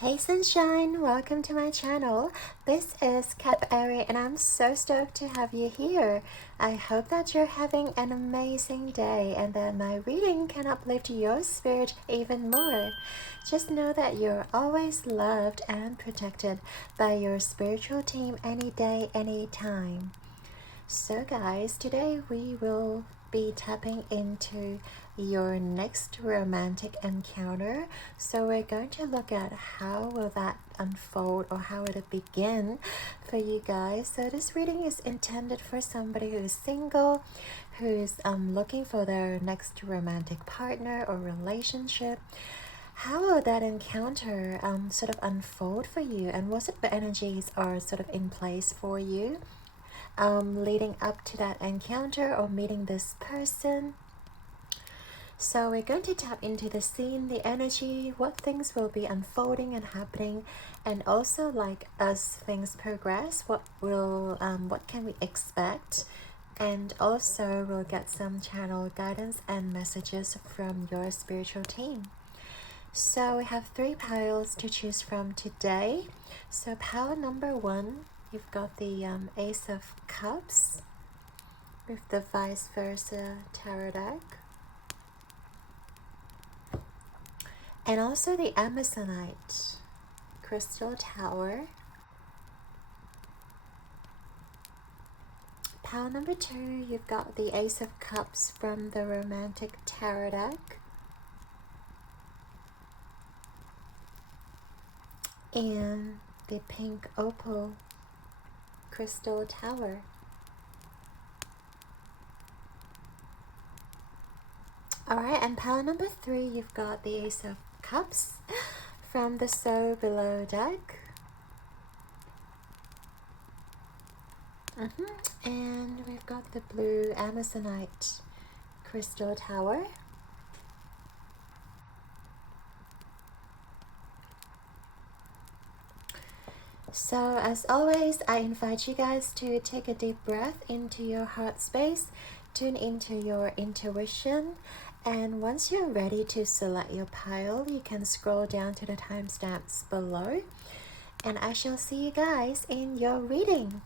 Hey sunshine, welcome to my channel. This is Capari and I'm so stoked to have you here. I hope that you're having an amazing day and that my reading can uplift your spirit even more. Just know that you're always loved and protected by your spiritual team any day, any time. So guys, today we will be tapping into your next romantic encounter. So we're going to look at how will that unfold or how will it begin for you guys. So this reading is intended for somebody who is single, who's looking for their next romantic partner or relationship. How will that encounter sort of unfold for you, and what sort of energies are sort of in place for you leading up to that encounter or meeting this person? So we're going to tap into the scene, the energy, what things will be unfolding and happening, and also like as things progress, what can we expect, and also we'll get some channel guidance and messages from your spiritual team. So we have 3 piles to choose from today. So pile number 1, you've got the Ace of Cups with the vice versa tarot deck. And also the Amazonite Crystal Tower. Pile number 2, you've got the Ace of Cups from the Romantic Tarot deck. And the Pink Opal Crystal Tower. Alright, and pile number 3, you've got the Ace of Cups from the So Below deck. And we've got the blue Amazonite Crystal Tower. So as always, I invite you guys to take a deep breath into your heart space, tune into your intuition, and once you're ready to select your pile, you can scroll down to the timestamps below, and I shall see you guys in your reading.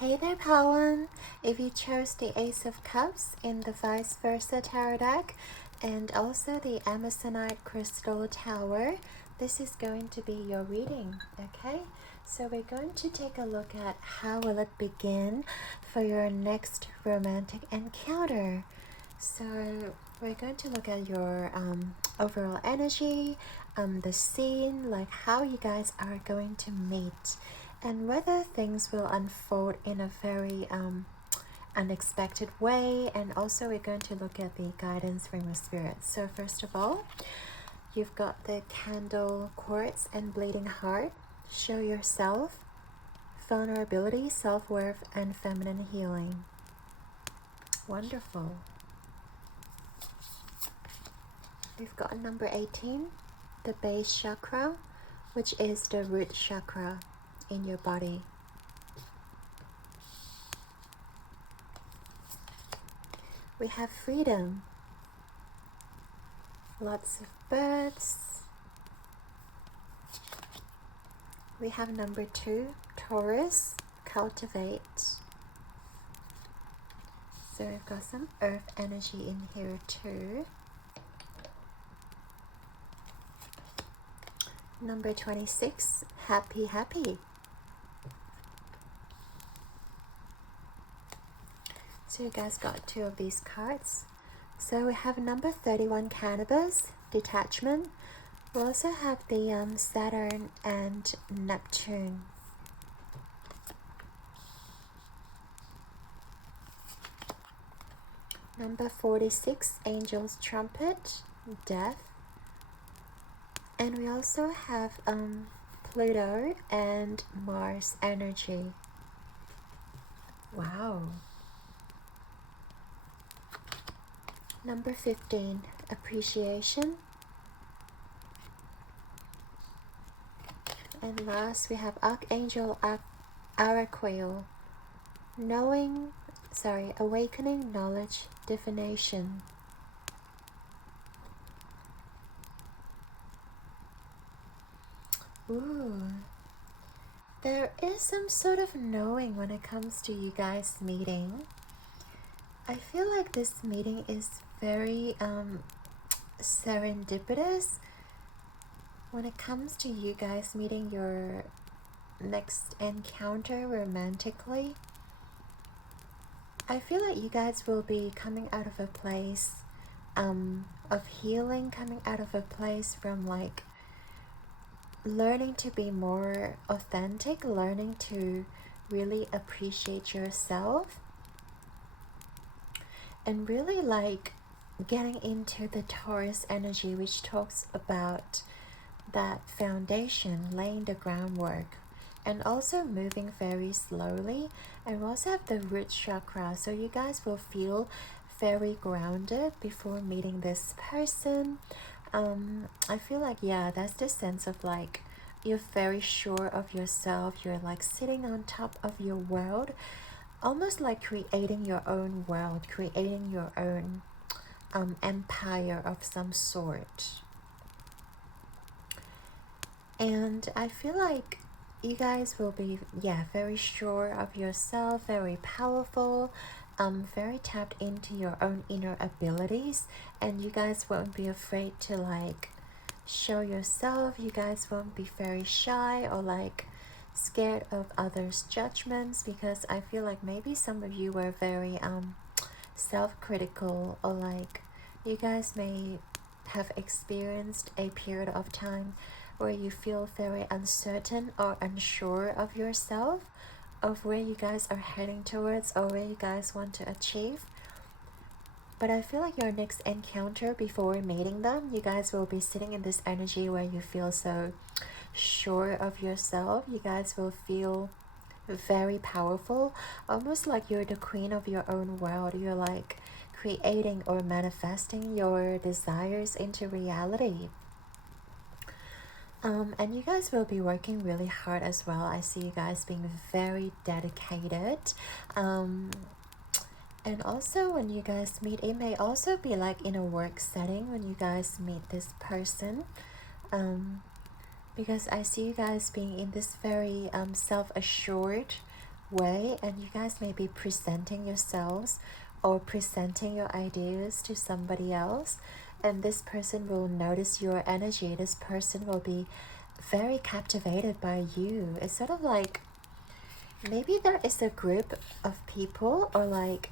Hey there, Pawan! If you chose the Ace of Cups in the vice versa tarot deck and also the Amazonite Crystal Tower, this is going to be your reading, okay? So we're going to take a look at how will it begin for your next romantic encounter. So we're going to look at your overall energy, the scene, like how you guys are going to meet, and whether things will unfold in a very unexpected way. And also we're going to look at the guidance from the spirits. So first of all, you've got the Candle Quartz and Bleeding Heart. Show yourself, vulnerability, self-worth, and feminine healing. Wonderful. We've got number 18, the base chakra, which is the root chakra in your body. We have freedom, lots of birds. We have number 2, Taurus, cultivate. So we've got some earth energy in here too. Number 26, happy, happy. So you guys got 2 of these cards. So we have number 31, cannabis, detachment. We also have the Saturn and Neptune. Number 46, angel's trumpet, death. And we also have Pluto and Mars energy. Wow. Number 15, appreciation. And last we have Archangel Araquil, awakening knowledge, divination. Ooh. There is some sort of knowing when it comes to you guys meeting. I feel like this meeting is very serendipitous when it comes to you guys meeting your next encounter romantically. I feel like you guys will be coming out of a place of healing, coming out of a place from like learning to be more authentic, learning to really appreciate yourself, and really like getting into the Taurus energy, which talks about that foundation, laying the groundwork, and also moving very slowly. And we also have the root chakra, so you guys will feel very grounded before meeting this person. I feel like, yeah, that's the sense of like you're very sure of yourself, you're like sitting on top of your world, almost like creating your own world, creating your own empire of some sort. And I feel like you guys will be, yeah, very sure of yourself, very powerful, very tapped into your own inner abilities, and you guys won't be afraid to like show yourself. You guys won't be very shy or like scared of others' judgments, because I feel like maybe some of you were very self-critical, or like you guys may have experienced a period of time where you feel very uncertain or unsure of yourself, of where you guys are heading towards or where you guys want to achieve. But I feel like your next encounter, before meeting them, you guys will be sitting in this energy where you feel so sure of yourself. You guys will feel very powerful, almost like you're the queen of your own world. You're like creating or manifesting your desires into reality. And you guys will be working really hard as well. I see you guys being very dedicated. And also when you guys meet, it may also be like in a work setting when you guys meet this person. Because I see you guys being in this very self-assured way, and you guys may be presenting yourselves or presenting your ideas to somebody else, and this person will notice your energy. This person will be very captivated by you. It's sort of like maybe there is a group of people, or like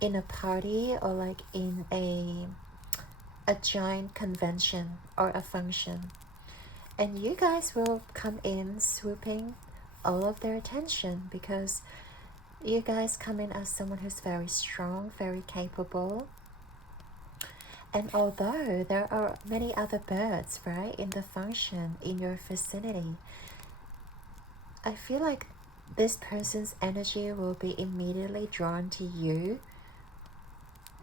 in a party, or like in a giant convention or a function, and you guys will come in swooping all of their attention, because you guys come in as someone who's very strong, very capable. And although there are many other birds, right, in the function, in your vicinity, I feel like this person's energy will be immediately drawn to you.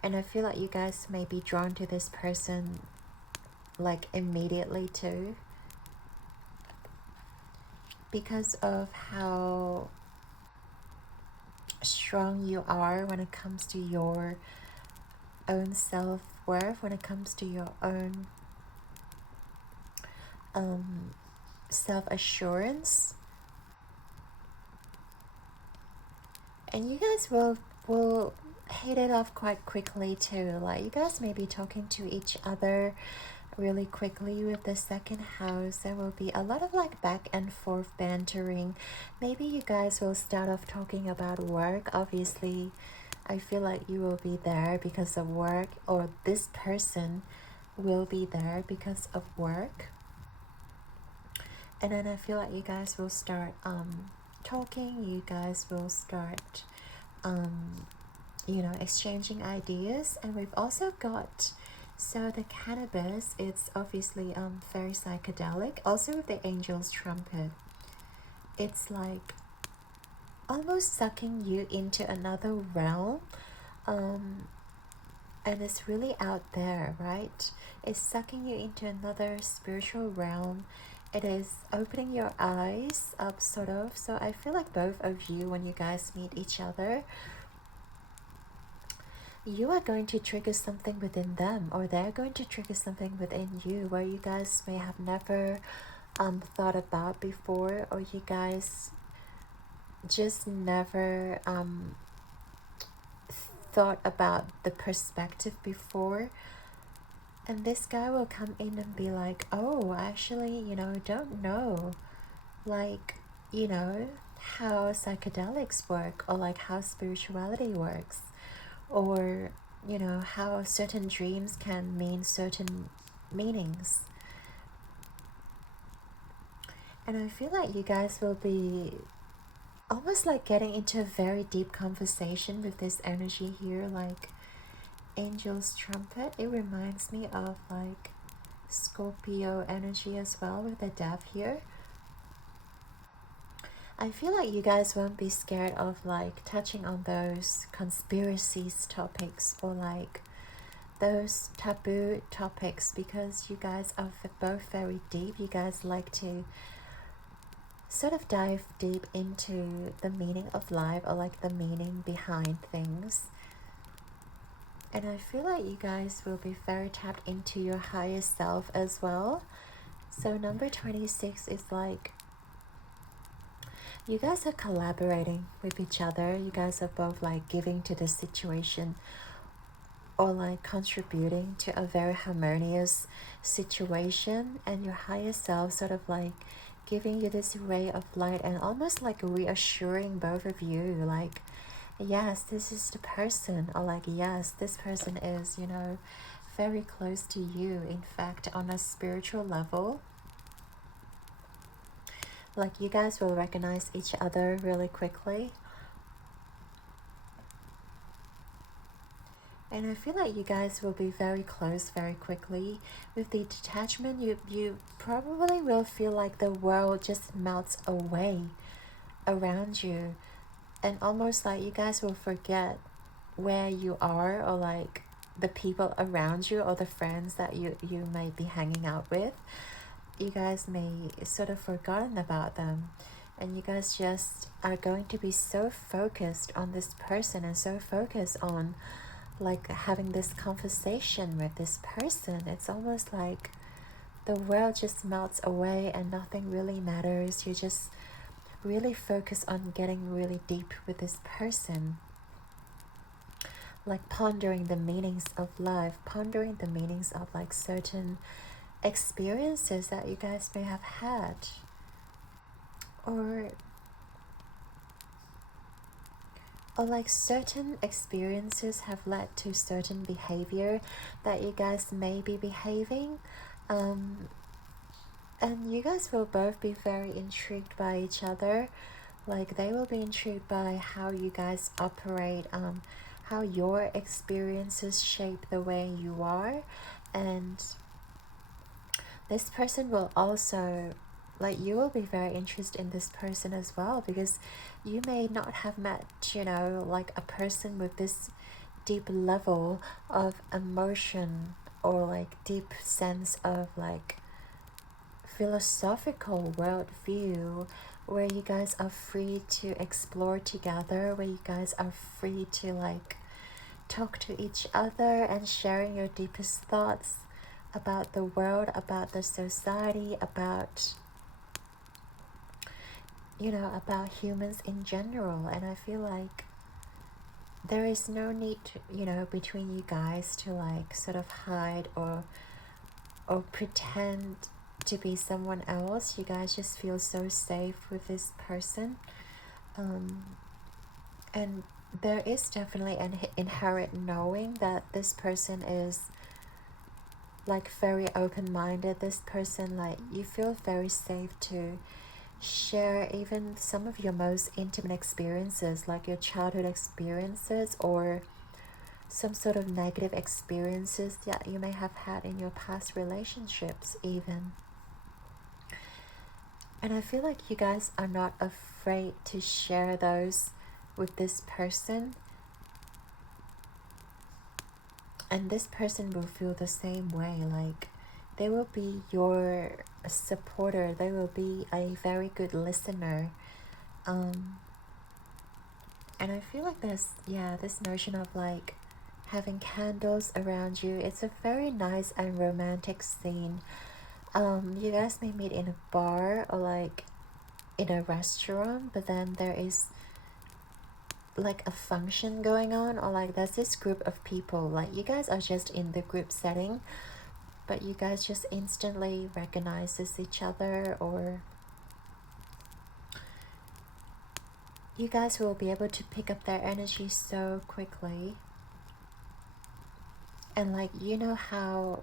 And I feel like you guys may be drawn to this person like immediately too, because of how strong you are when it comes to your own self-worth, when it comes to your own self-assurance. And you guys will hit it off quite quickly too. Like you guys may be talking to each other really quickly with the second house. There will be a lot of like back and forth bantering. Maybe you guys will start off talking about work. Obviously, I feel like you will be there because of work, or this person will be there because of work. And then I feel like you guys will start talking. You guys will start you know, exchanging ideas. And we've also got, so the cannabis, it's obviously very psychedelic. Also with the angel's trumpet, it's like almost sucking you into another realm, and it's really out there, right? It's sucking you into another spiritual realm. It is opening your eyes up, sort of. So I feel like both of you, when you guys meet each other, you are going to trigger something within them, or they're going to trigger something within you, where you guys may have never thought about before, or you guys just never thought about the perspective before. And this guy will come in and be like, oh, actually, don't know, like, how psychedelics work, or like how spirituality works, or how certain dreams can mean certain meanings. And I feel like you guys will be almost like getting into a very deep conversation with this energy here, like Angel's trumpet. It reminds me of like Scorpio energy as well, with the death here. I feel like you guys won't be scared of like touching on those conspiracies topics, or like those taboo topics, because you guys are both very deep. You guys like to sort of dive deep into the meaning of life, or like the meaning behind things. And I feel like you guys will be very tapped into your higher self as well. So number 26 is like, you guys are collaborating with each other. You guys are both like giving to the situation, or like contributing to a very harmonious situation, and your higher self sort of like giving you this ray of light, and almost like reassuring both of you, like, yes, this is the person, or like, yes, this person is, very close to you, in fact, on a spiritual level. Like, you guys will recognize each other really quickly. And I feel like you guys will be very close very quickly. With the detachment, you probably will feel like the world just melts away around you. And almost like you guys will forget where you are, or like the people around you, or the friends that you may be hanging out with. You guys may sort of forgotten about them. And you guys just are going to be so focused on this person, and so focused on like having this conversation with this person. It's almost like the world just melts away and nothing really matters. You just really focus on getting really deep with this person, like pondering the meanings of life, pondering the meanings of like certain experiences that you guys may have had, or like certain experiences have led to certain behavior that you guys may be behaving, and you guys will both be very intrigued by each other. Like, they will be intrigued by how you guys operate, how your experiences shape the way you are. And this person will also, like, you will be very interested in this person as well, because you may not have met, like a person with this deep level of emotion, or like deep sense of like philosophical worldview, where you guys are free to explore together, where you guys are free to like talk to each other and sharing your deepest thoughts about the world, about the society, about about humans in general. And I feel like there is no need to, between you guys to like sort of hide or pretend to be someone else. You guys just feel so safe with this person, and there is definitely an inherent knowing that this person is like very open-minded. This person, like, you feel very safe to share even some of your most intimate experiences, like your childhood experiences, or some sort of negative experiences that you may have had in your past relationships even. And I feel like you guys are not afraid to share those with this person, and this person will feel the same way. Like, they will be your supporter, they will be a very good listener, and I feel like there's this notion of like having candles around you. It's a very nice and romantic scene. You guys may meet in a bar or like in a restaurant, but then there is like a function going on, or like there's this group of people, like you guys are just in the group setting, but you guys just instantly recognizes each other, or you guys will be able to pick up their energy so quickly. And like, you know how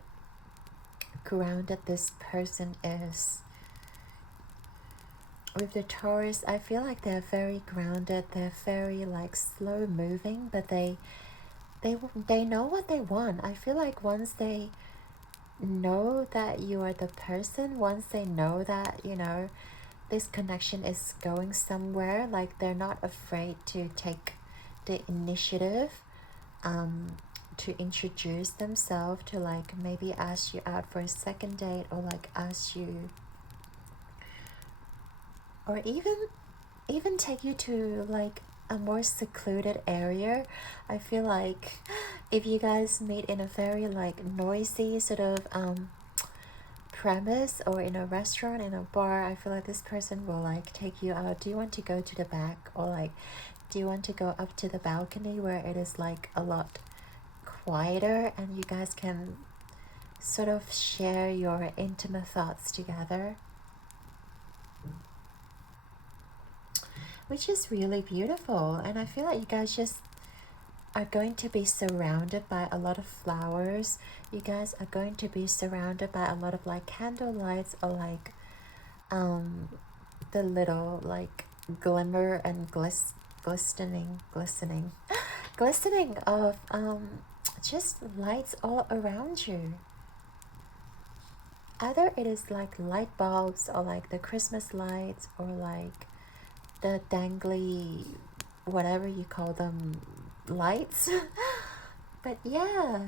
grounded this person is. With the Taurus, I feel like they're very grounded, they're very like slow moving, but they know what they want. I feel like once they know that you are the person, once they know that, you know, this connection is going somewhere, like they're not afraid to take the initiative to introduce themselves, to like maybe ask you out for a second date, or like ask you, or even take you to like a more secluded area. I feel like if you guys meet in a very like noisy sort of premise, or in a restaurant, in a bar, I feel like this person will like take you out. Do you want to go to the back, or like do you want to go up to the balcony where it is like a lot quieter and you guys can sort of share your intimate thoughts together, which is really beautiful. And I feel like you guys just are going to be surrounded by a lot of flowers. You guys are going to be surrounded by a lot of like candle lights, or like the little like glimmer and glistening glistening of just lights all around you. Either it is like light bulbs, or like the Christmas lights, or like the dangly, whatever you call them, lights. But yeah,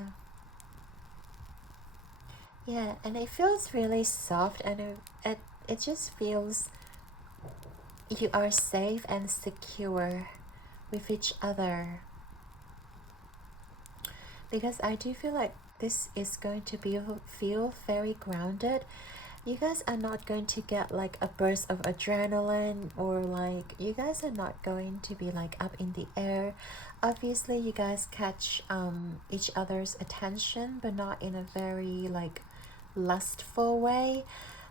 and it feels really soft, and it just feels you are safe and secure with each other. Because I do feel like this is going to feel very grounded. You guys are not going to get like a burst of adrenaline, or like you guys are not going to be like up in the air. Obviously you guys catch each other's attention, but not in a very like lustful way,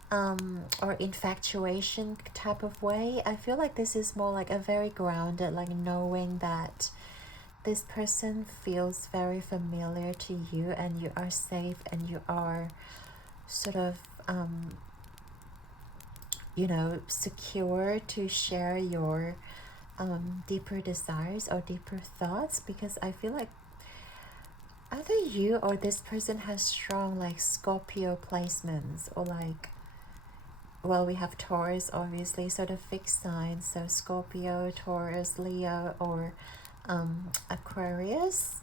or infatuation type of way. I feel like this is more like a very grounded, like knowing that this person feels very familiar to you, and you are safe, and you are sort of you know, secure to share your deeper desires or deeper thoughts. Because I feel like either you or this person has strong like Scorpio placements, or like, well, we have Taurus, obviously, so the fixed signs, so Scorpio, Taurus, Leo, or Aquarius.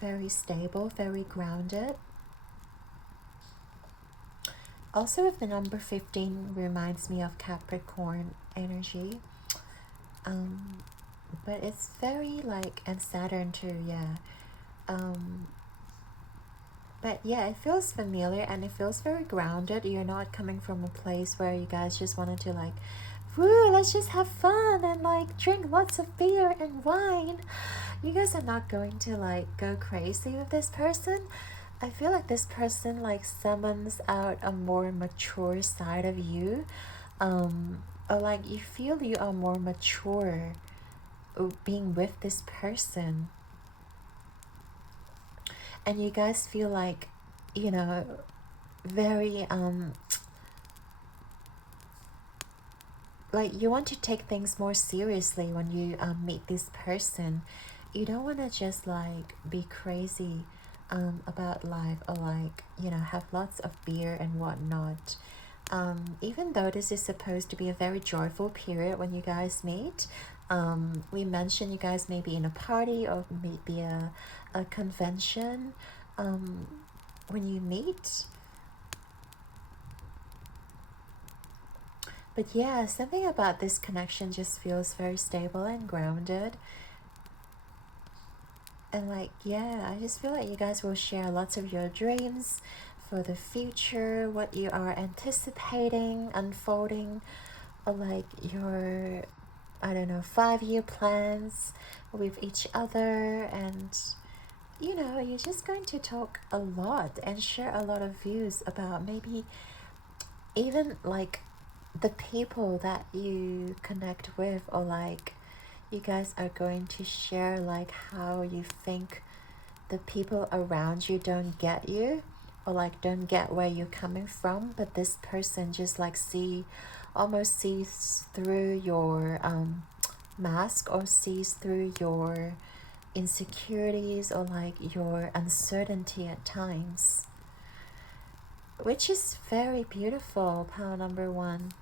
Very stable, very grounded. Also, with the number 15, reminds me of Capricorn energy. But it's very like, and Saturn too, yeah. But yeah, it feels familiar, and it feels very grounded. You're not coming from a place where you guys just wanted to like, woo, let's just have fun and like drink lots of beer and wine. You guys are not going to like go crazy with this person. I feel like this person like summons out a more mature side of you, or like you feel you are more mature being with this person, and you guys feel like, you know, very like you want to take things more seriously when you meet this person. You don't want to just like be crazy about life, or like, you know, have lots of beer and whatnot. Even though this is supposed to be a very joyful period when you guys meet, we mentioned you guys may be in a party, or maybe a convention when you meet. But yeah, something about this connection just feels very stable and grounded. And like, yeah, I just feel like you guys will share lots of your dreams, for the future, what you are anticipating unfolding, or like your, I don't know, 5-year plans with each other. And you know, you're just going to talk a lot and share a lot of views about maybe even like the people that you connect with, or like you guys are going to share like how you think the people around you don't get you, or like don't get where you're coming from, but this person just like almost sees through your mask, or sees through your insecurities, or like your uncertainty at times, which is very beautiful. Pile number 1.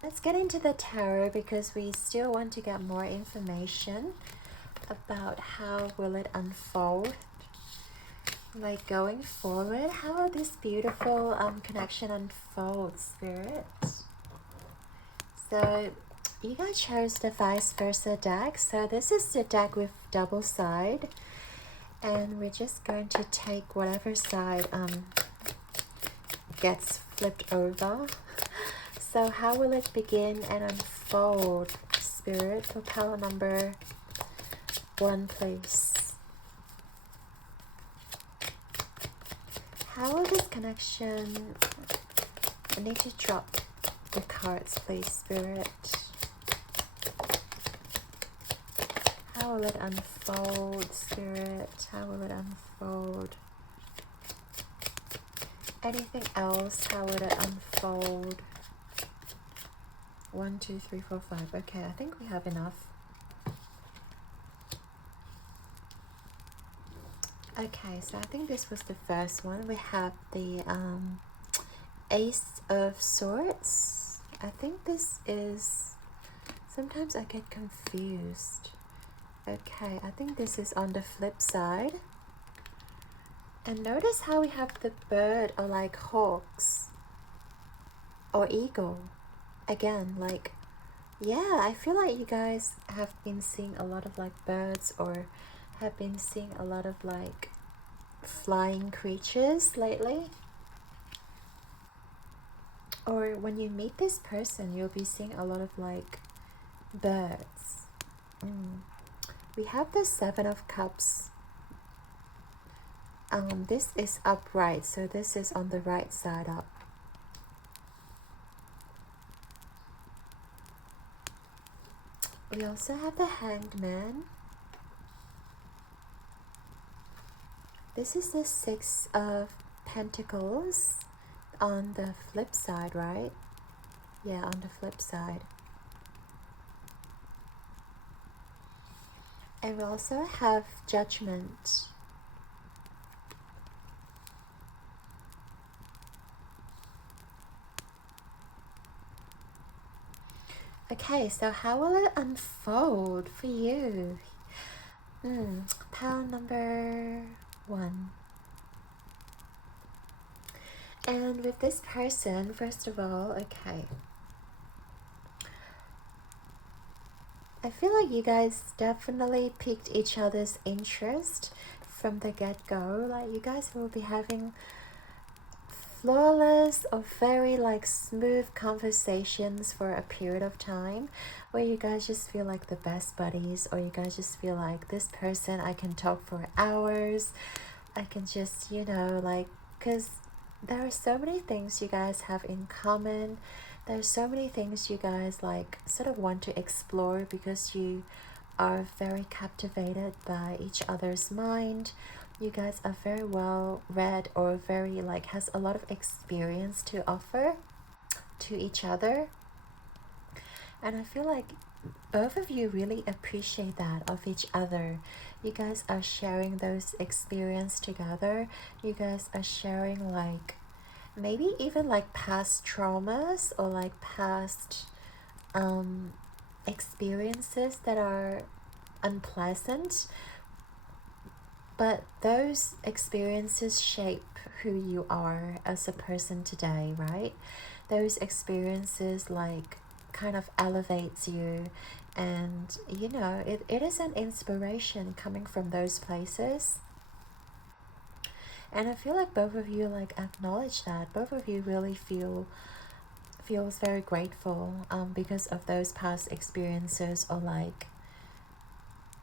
Let's get into the tarot, because we still want to get more information about how will it unfold, like going forward. How will this beautiful connection unfold, Spirit? So you guys chose the vice versa deck. So this is the deck with double side, and we're just going to take whatever side gets flipped over. So how will it begin and unfold, Spirit, for pile number 1, please? How will this connection... I need to drop the cards, please, Spirit. How will it unfold, Spirit? How will it unfold? Anything else? How will it unfold? 1, 2, 3, 4, 5. Okay, I think we have enough. Okay, so I think this was the first one. We have the Ace of Swords. I think this is... Sometimes I get confused. Okay, I think this is on the flip side. And notice how we have the bird, or like hawks or eagle. Again, like, yeah, I feel like you guys have been seeing a lot of like birds, or have been seeing a lot of like flying creatures lately. Or when you meet this person, you'll be seeing a lot of like birds. We have the 7 of Cups. This is upright, so this is on the right side up. We also have the Hanged Man. This is the 6 of Pentacles on the flip side, right? Yeah, on the flip side. And we also have Judgment. Okay, so how will it unfold for you? Pile number 1. And with this person, first of all, okay, I feel like you guys definitely piqued each other's interest from the get-go. Like, you guys will be having flawless or very like smooth conversations for a period of time, where you guys just feel like the best buddies, or you guys just feel like this person I can talk for hours. I can just, you know, like, because there are so many things you guys have in common. There's so many things you guys like sort of want to explore, because you are very captivated by each other's mind. You guys are very well read, or very like has a lot of experience to offer to each other. And I feel like both of you really appreciate that of each other. You guys are sharing those experiences together. You guys are sharing like maybe even like past traumas, or like past experiences that are unpleasant, but those experiences shape who you are as a person today, right? Those experiences like kind of elevates you, and you know, it is an inspiration coming from those places. And I feel like both of you like acknowledge that. Both of you really feels very grateful because of those past experiences, or like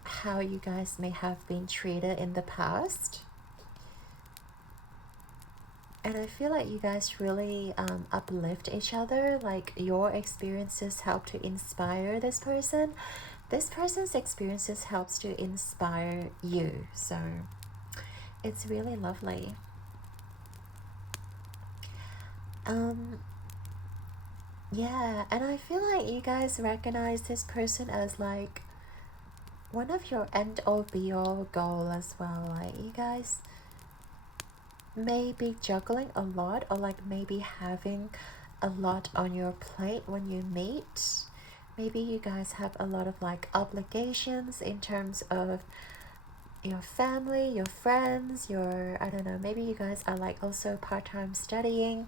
how you guys may have been treated in the past. And I feel like you guys really uplift each other. Like your experiences help to inspire this person. This person's experiences helps to inspire you. So it's really lovely. Yeah, and I feel like you guys recognize this person as like one of your end all be all goal as well. Like you guys may be juggling a lot, or like maybe having a lot on your plate when you meet. Maybe you guys have a lot of like obligations in terms of your family, your friends, your, I don't know, maybe you guys are like also part-time studying,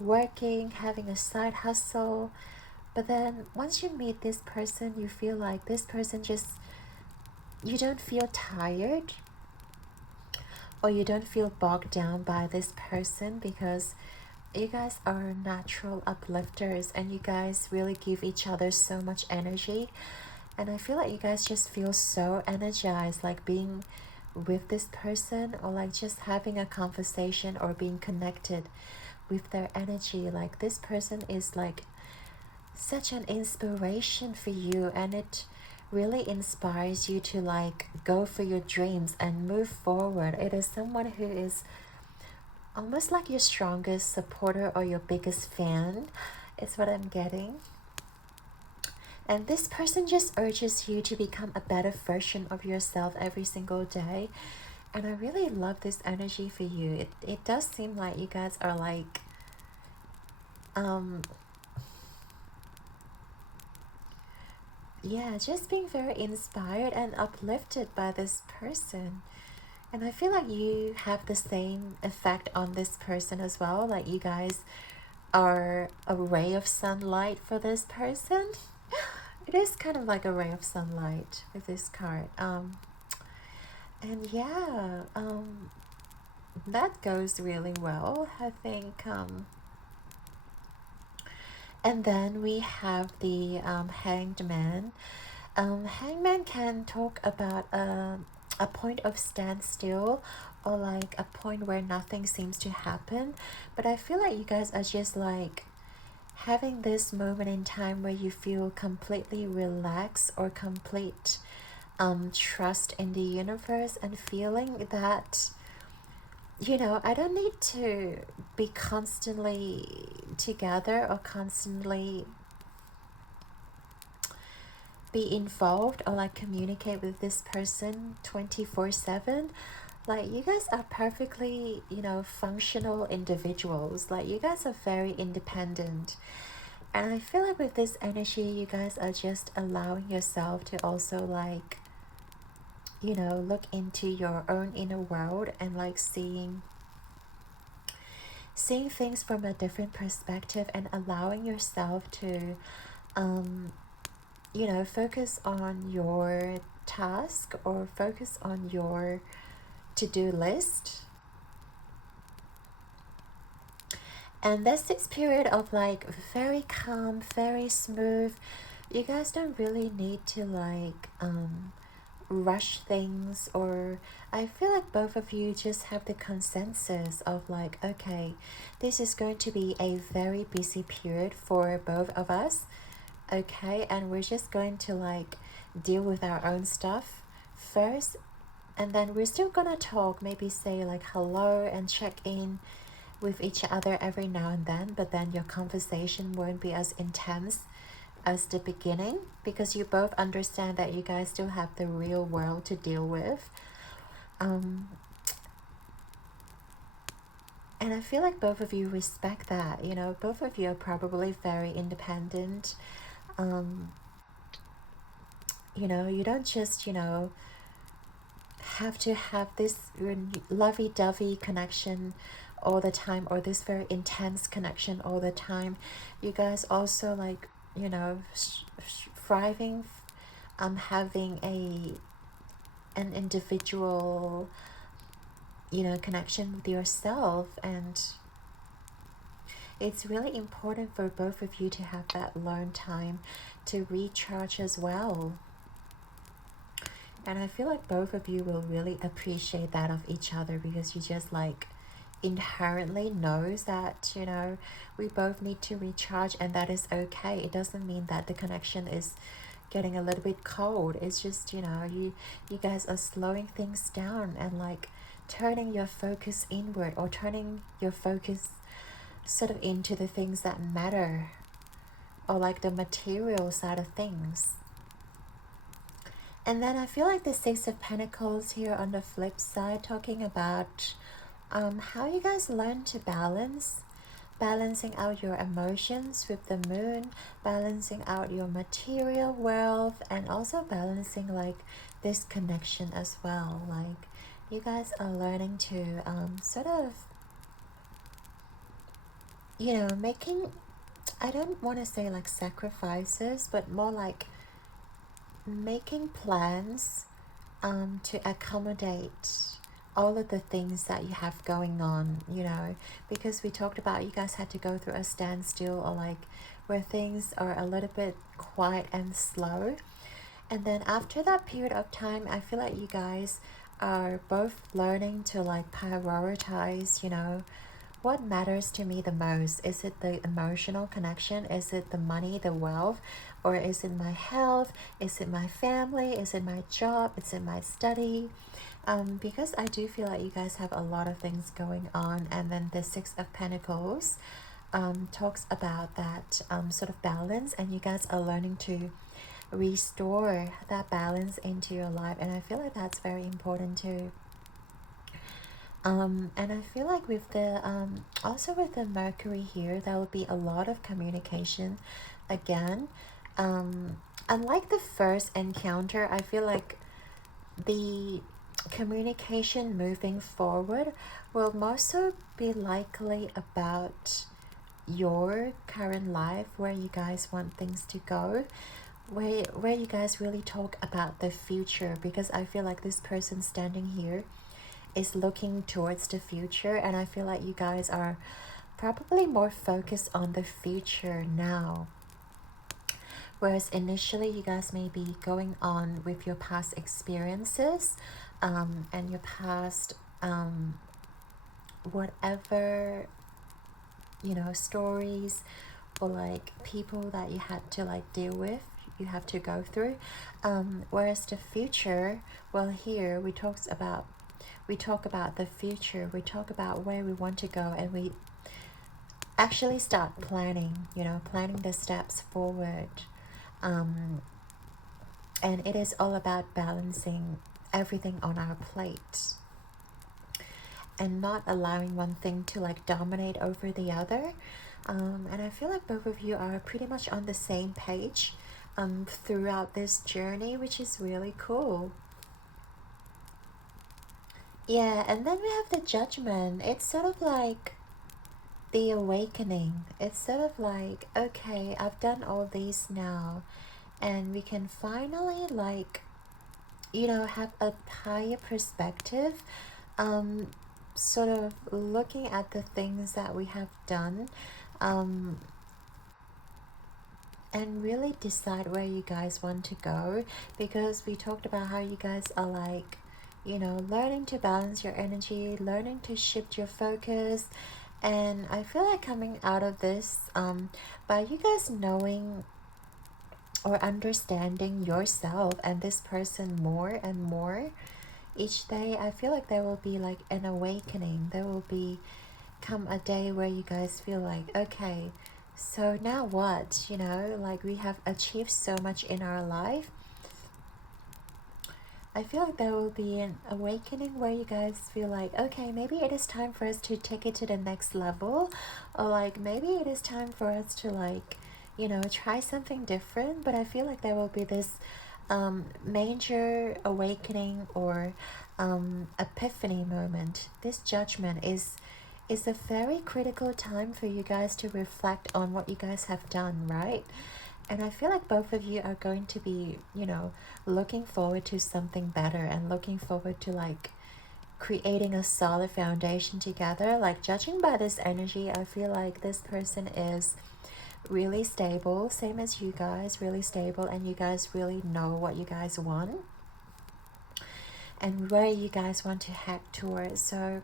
working, having a side hustle. But then once you meet this person, you feel like this person just, you don't feel tired, or you don't feel bogged down by this person, because you guys are natural uplifters and you guys really give each other so much energy. And I feel like you guys just feel so energized, like being with this person, or like just having a conversation or being connected with their energy. Like this person is like such an inspiration for you, and it really inspires you to like go for your dreams and move forward. It is someone who is almost like your strongest supporter or your biggest fan. It's what I'm getting. And this person just urges you to become a better version of yourself every single day. And I really love this energy for you. It does seem like you guys are like yeah, just being very inspired and uplifted by this person. And I feel like you have the same effect on this person as well. Like you guys are a ray of sunlight for this person. It is kind of like a ray of sunlight with this card. And yeah, that goes really well, I think. And then we have the Hanged Man. Hangman can talk about a point of standstill, or like a point where nothing seems to happen. But I feel like you guys are just like having this moment in time where you feel completely relaxed, or complete trust in the universe, and feeling that, you know, I don't need to be constantly together or constantly be involved or like communicate with this person 24/7. Like you guys are perfectly, you know, functional individuals. Like you guys are very independent. And I feel like with this energy, you guys are just allowing yourself to also like, you know, look into your own inner world, and like seeing things from a different perspective, and allowing yourself to you know, focus on your task, or focus on your to-do list. And that's this period of like very calm, very smooth. You guys don't really need to like rush things, or I feel like both of you just have the consensus of like, okay, this is going to be a very busy period for both of us, okay, and we're just going to like deal with our own stuff first, and then we're still gonna talk, maybe say like hello and check in with each other every now and then, but then your conversation won't be as intense as the beginning, because you both understand that you guys still have the real world to deal with. And I feel like both of you respect that, you know, both of you are probably very independent. You know, you don't just, you know, have to have this lovey-dovey connection all the time, or this very intense connection all the time. You guys also like, you know, thriving, having an individual you know, connection with yourself. And it's really important for both of you to have that alone time to recharge as well. And I feel like both of you will really appreciate that of each other, because you just like inherently knows that, you know, we both need to recharge, and that is okay. It doesn't mean that the connection is getting a little bit cold. It's just, you know, you guys are slowing things down and like turning your focus inward, or turning your focus sort of into the things that matter, or like the material side of things. And then I feel like the Six of Pentacles here on the flip side, talking about how you guys learn to balancing out your emotions with the moon, balancing out your material wealth, and also balancing like this connection as well. Like you guys are learning to sort of, you know, making, I don't want to say like sacrifices, but more like making plans to accommodate all of the things that you have going on, you know, because we talked about you guys had to go through a standstill, or like where things are a little bit quiet and slow. And then after that period of time, I feel like you guys are both learning to like prioritize, you know, what matters to me the most. Is it the emotional connection? Is it the money, the wealth? Or is it my health? Is it my family? Is it my job? Is it my study? Because I do feel like you guys have a lot of things going on. And then the Six of Pentacles talks about that sort of balance, and you guys are learning to restore that balance into your life. And I feel like that's very important too. And I feel like with the also with the Mercury here, there will be a lot of communication again. Unlike the first encounter, I feel like the communication moving forward will mostly be likely about your current life, where you guys want things to go, where you guys really talk about the future, because I feel like this person standing here is looking towards the future, and I feel like you guys are probably more focused on the future now, whereas initially you guys may be going on with your past experiences and your past whatever, you know, stories, or like people that you had to like deal with, you have to go through, whereas the future, well, here we talk about the future, we talk about where we want to go, and we actually start planning, you know, planning the steps forward. And it is all about balancing everything on our plate, and not allowing one thing to like dominate over the other. And I feel like both of you are pretty much on the same page throughout this journey, which is really cool. Yeah, and then we have the Judgment. It's sort of like the awakening. It's sort of like, okay, I've done all these now, and we can finally like, you know, have a higher perspective, sort of looking at the things that we have done, and really decide where you guys want to go, because we talked about how you guys are like, you know, learning to balance your energy, learning to shift your focus. And I feel like coming out of this, by you guys knowing or understanding yourself and this person more and more each day, I feel like there will be like an awakening. There will be come a day where you guys feel like, okay, so now what? You know, like we have achieved so much in our life. I feel like there will be an awakening where you guys feel like, okay, maybe it is time for us to take it to the next level, or like maybe it is time for us to like, you know, try something different. But I feel like there will be this major awakening, or epiphany moment. This Judgment is a very critical time for you guys to reflect on what you guys have done, right? And I feel like both of you are going to be, you know, looking forward to something better, and looking forward to like creating a solid foundation together. Like, judging by this energy, I feel like this person is really stable, same as you guys, really stable, and you guys really know what you guys want and where you guys want to head towards. So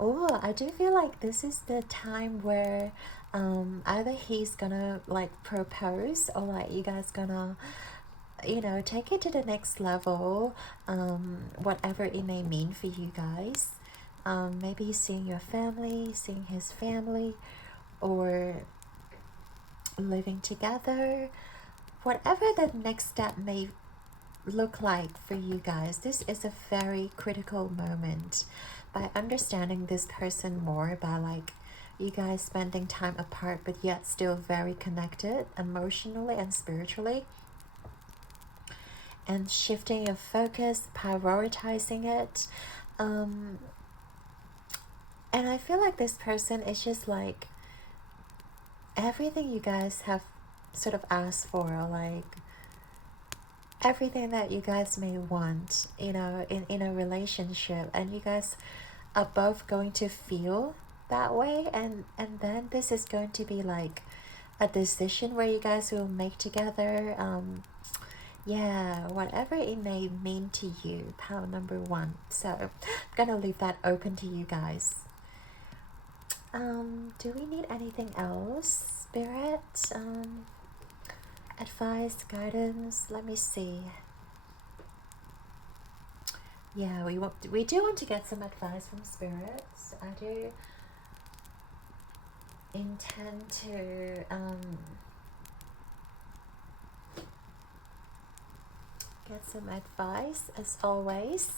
oh, I do feel like this is the time where either he's gonna like propose, or like you guys gonna, you know, take it to the next level, whatever it may mean for you guys. Maybe seeing your family, seeing his family, or living together, whatever the next step may look like for you guys. This is a very critical moment. By understanding this person more, by like you guys spending time apart but yet still very connected emotionally and spiritually, and shifting your focus, prioritizing it, and I feel like this person is just like everything you guys have sort of asked for, like everything that you guys may want, you know, in a relationship, and you guys are both going to feel that way, and then this is going to be like a decision where you guys will make together. Yeah, whatever it may mean to you, pile number one. So I'm gonna leave that open to you guys. Do we need anything else, Spirit? Advice, guidance, let me see. Yeah, we do want to get some advice from spirits. I do intend to get some advice as always.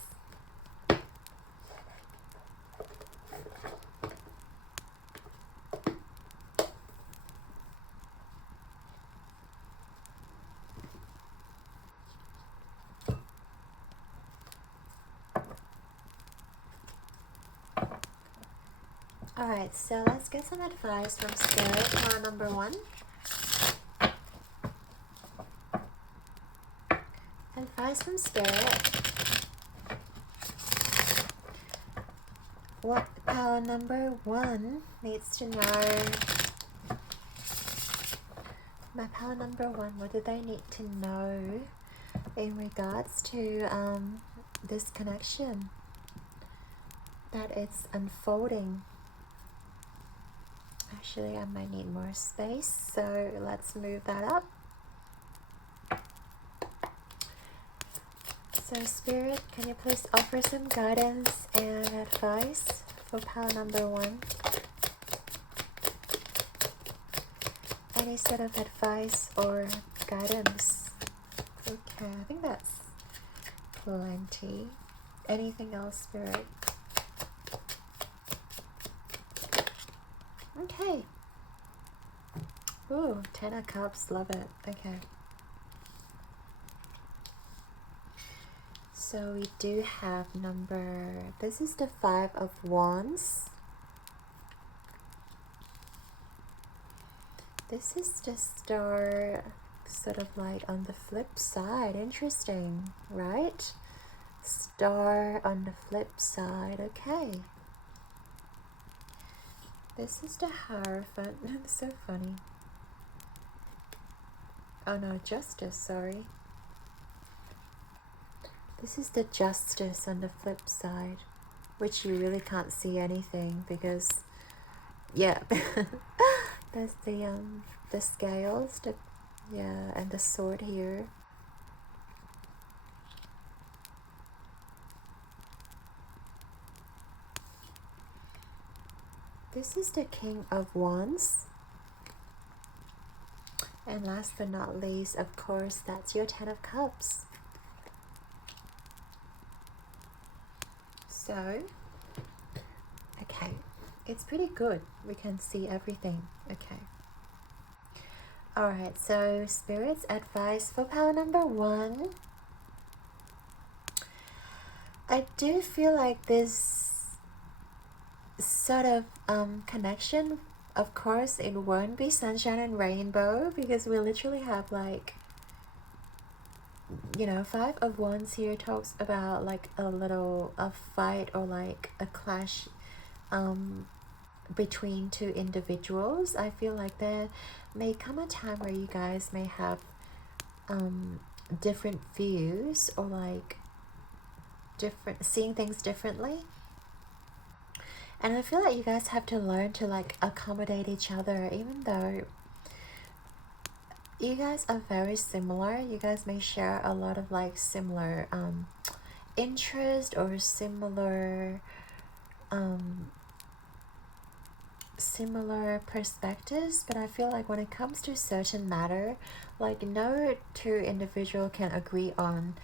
Alright, so let's get some advice from Spirit. Power number one. Advice from Spirit. What power number one needs to know? My power number one, what do they need to know in regards to this connection that it's unfolding? Actually, I might need more space, so let's move that up. So Spirit, can you please offer some guidance and advice for power number one? Any sort of advice or guidance? Okay, I think that's plenty. Anything else, Spirit? Okay. Ooh, 10 of Cups, love it. Okay. So we do have this is the 5 of Wands. This is the Star, sort of like on the flip side. Interesting, right? Star on the flip side, okay. This is the Hierophant. It's so funny. Oh no, Justice, sorry. This is the Justice on the flip side, which you really can't see anything because, yeah, there's the scales, yeah, and the sword here. This is the King of Wands. And last but not least, of course, that's your 10 of Cups. So, okay, it's pretty good. We can see everything. Okay. Alright, so Spirit's advice for power number one. I do feel like this sort of connection, of course it won't be sunshine and rainbow, because we literally have like you know, Five of Wands here talks about like a fight or like a clash between two individuals. I feel like there may come a time where you guys may have different views, or like seeing things differently. And I feel like you guys have to learn to like accommodate each other, even though you guys are very similar. You guys may share a lot of like similar interest or similar similar perspectives, but I feel like when it comes to certain matter, like no two individual can agree on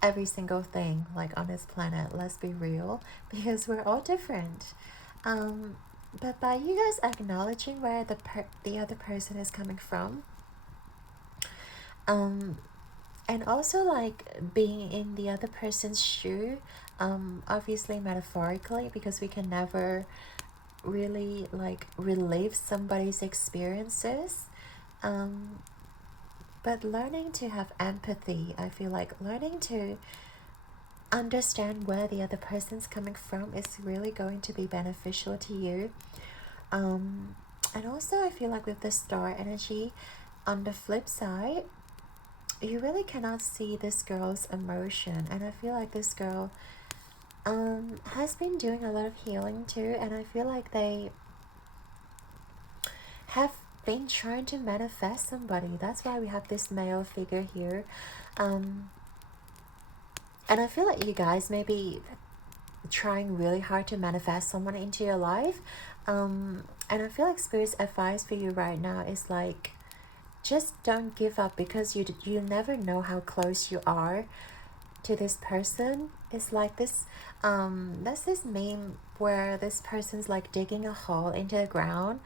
every single thing like on this planet. Let's be real, because we're all different. But by you guys acknowledging where the other person is coming from, and also like being in the other person's shoe, obviously metaphorically, because we can never really like relive somebody's experiences, but learning to have empathy, I feel like learning to understand where the other person's coming from is really going to be beneficial to you. And also I feel like with the star energy, on the flip side, you really cannot see this girl's emotion, and I feel like this girl has been doing a lot of healing too, and I feel like they have been trying to manifest somebody. That's why we have this male figure here. And I feel like you guys may be trying really hard to manifest someone into your life. And I feel like Spirit's advice for you right now is like, just don't give up, because you never know how close you are to this person. It's like this there's this meme where this person's like digging a hole into the ground,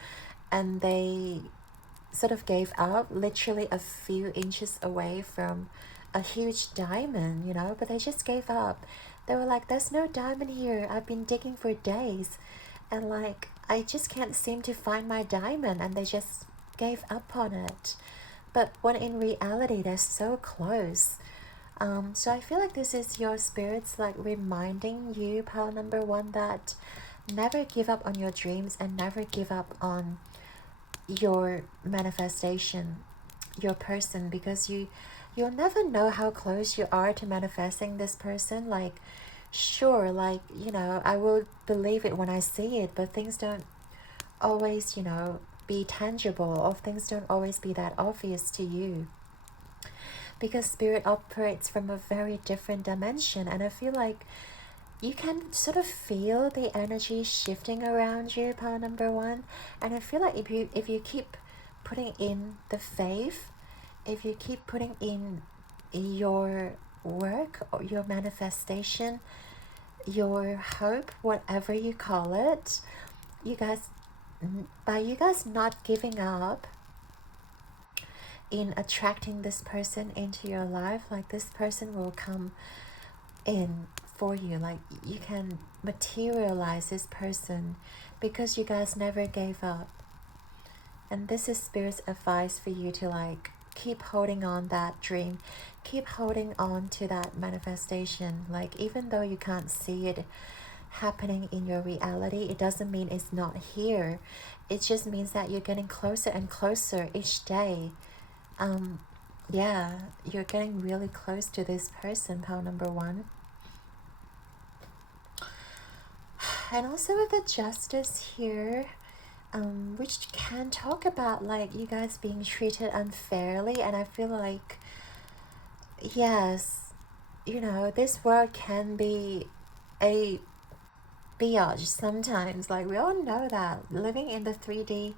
and they sort of gave up literally a few inches away from a huge diamond, you know, but they just gave up. They were like, there's no diamond here, I've been digging for days, and like I just can't seem to find my diamond, and they just gave up on it. But when in reality they're so close. So I feel like this is your spirits like reminding you, pile number one, that never give up on your dreams and never give up on your manifestation, your person, because you'll never know how close you are to manifesting this person. Like, sure, like, you know, I will believe it when I see it, but things don't always, you know, be tangible, or things don't always be that obvious to you, because spirit operates from a very different dimension. And I feel like you can sort of feel the energy shifting around you, power number one. And I feel like if you keep putting in the faith, if you keep putting in your work or your manifestation, your hope, whatever you call it, you guys, by you guys not giving up in attracting this person into your life, like this person will come in for you. Like you can materialize this person because you guys never gave up. And this is Spirit's advice for you to like keep holding on that dream, keep holding on to that manifestation. Like even though you can't see it happening in your reality, it doesn't mean it's not here. It just means that you're getting closer and closer each day. Yeah, you're getting really close to this person, power number one. And also with the Justice here, which can talk about like you guys being treated unfairly. And I feel like, yes, you know, this world can be a biatch sometimes. Like we all know that living in the 3D,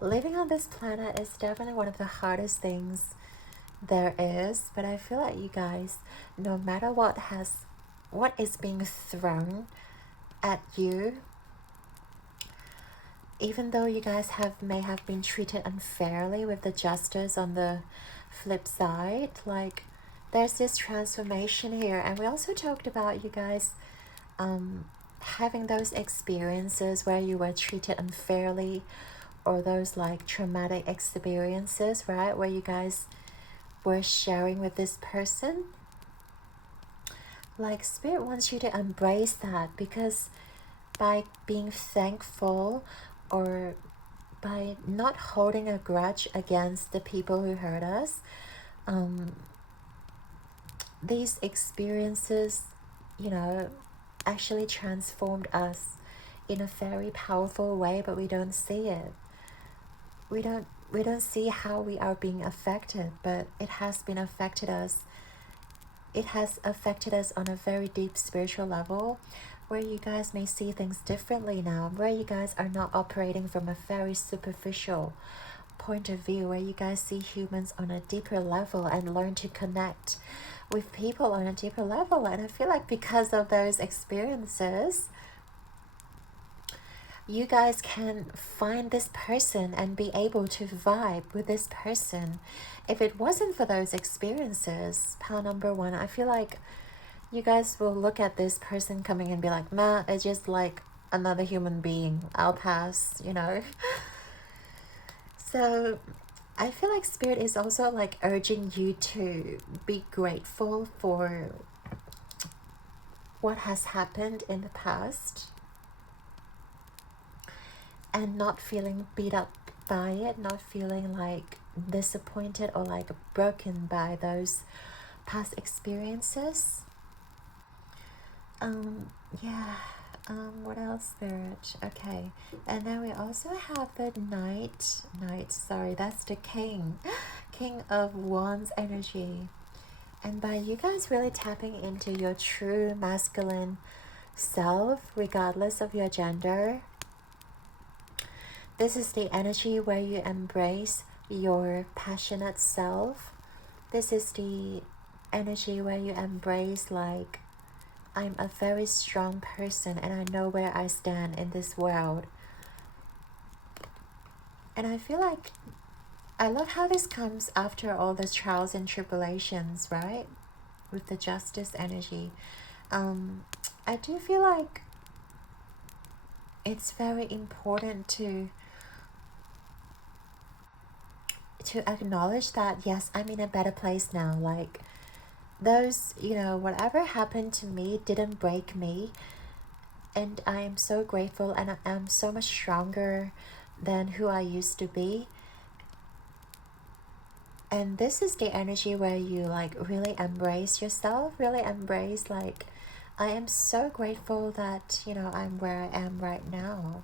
living on this planet is definitely one of the hardest things there is. But I feel like you guys, no matter what is being thrown at you, even though you guys may have been treated unfairly with the Justice on the flip side, like there's this transformation here. And we also talked about you guys having those experiences where you were treated unfairly, or those like traumatic experiences, right, where you guys were sharing with this person. like Spirit wants you to embrace that, because by being thankful, or by not holding a grudge against the people who hurt us, these experiences, you know, actually transformed us in a very powerful way, but we don't see it. We don't see how we are being affected, but it has been affected us. It has affected us on a very deep spiritual level, where you guys may see things differently now, where you guys are not operating from a very superficial point of view, where you guys see humans on a deeper level and learn to connect with people on a deeper level. And I feel like because of those experiences, you guys can find this person and be able to vibe with this person. If it wasn't for those experiences, pile number one, I feel like you guys will look at this person coming and be like, nah, it's just like another human being. I'll pass, you know. So I feel like Spirit is also like urging you to be grateful for what has happened in the past, and not feeling beat up by it, not feeling like disappointed or like broken by those past experiences. What else, Spirit? Okay, and then we also have the Knight, sorry, that's the King of Wands energy. And by you guys really tapping into your true masculine self, regardless of your gender, this is the energy where you embrace your passionate self. This is the energy where you embrace, like, I'm a very strong person and I know where I stand in this world. And I feel like, I love how this comes after all the trials and tribulations, right? With the Justice energy. I do feel like it's very important to acknowledge that, yes, I'm in a better place now. Like, those, you know, whatever happened to me didn't break me, and I am so grateful, and I am so much stronger than who I used to be. And this is the energy where you like really embrace yourself, really embrace, like, I am so grateful that, you know, I'm where I am right now.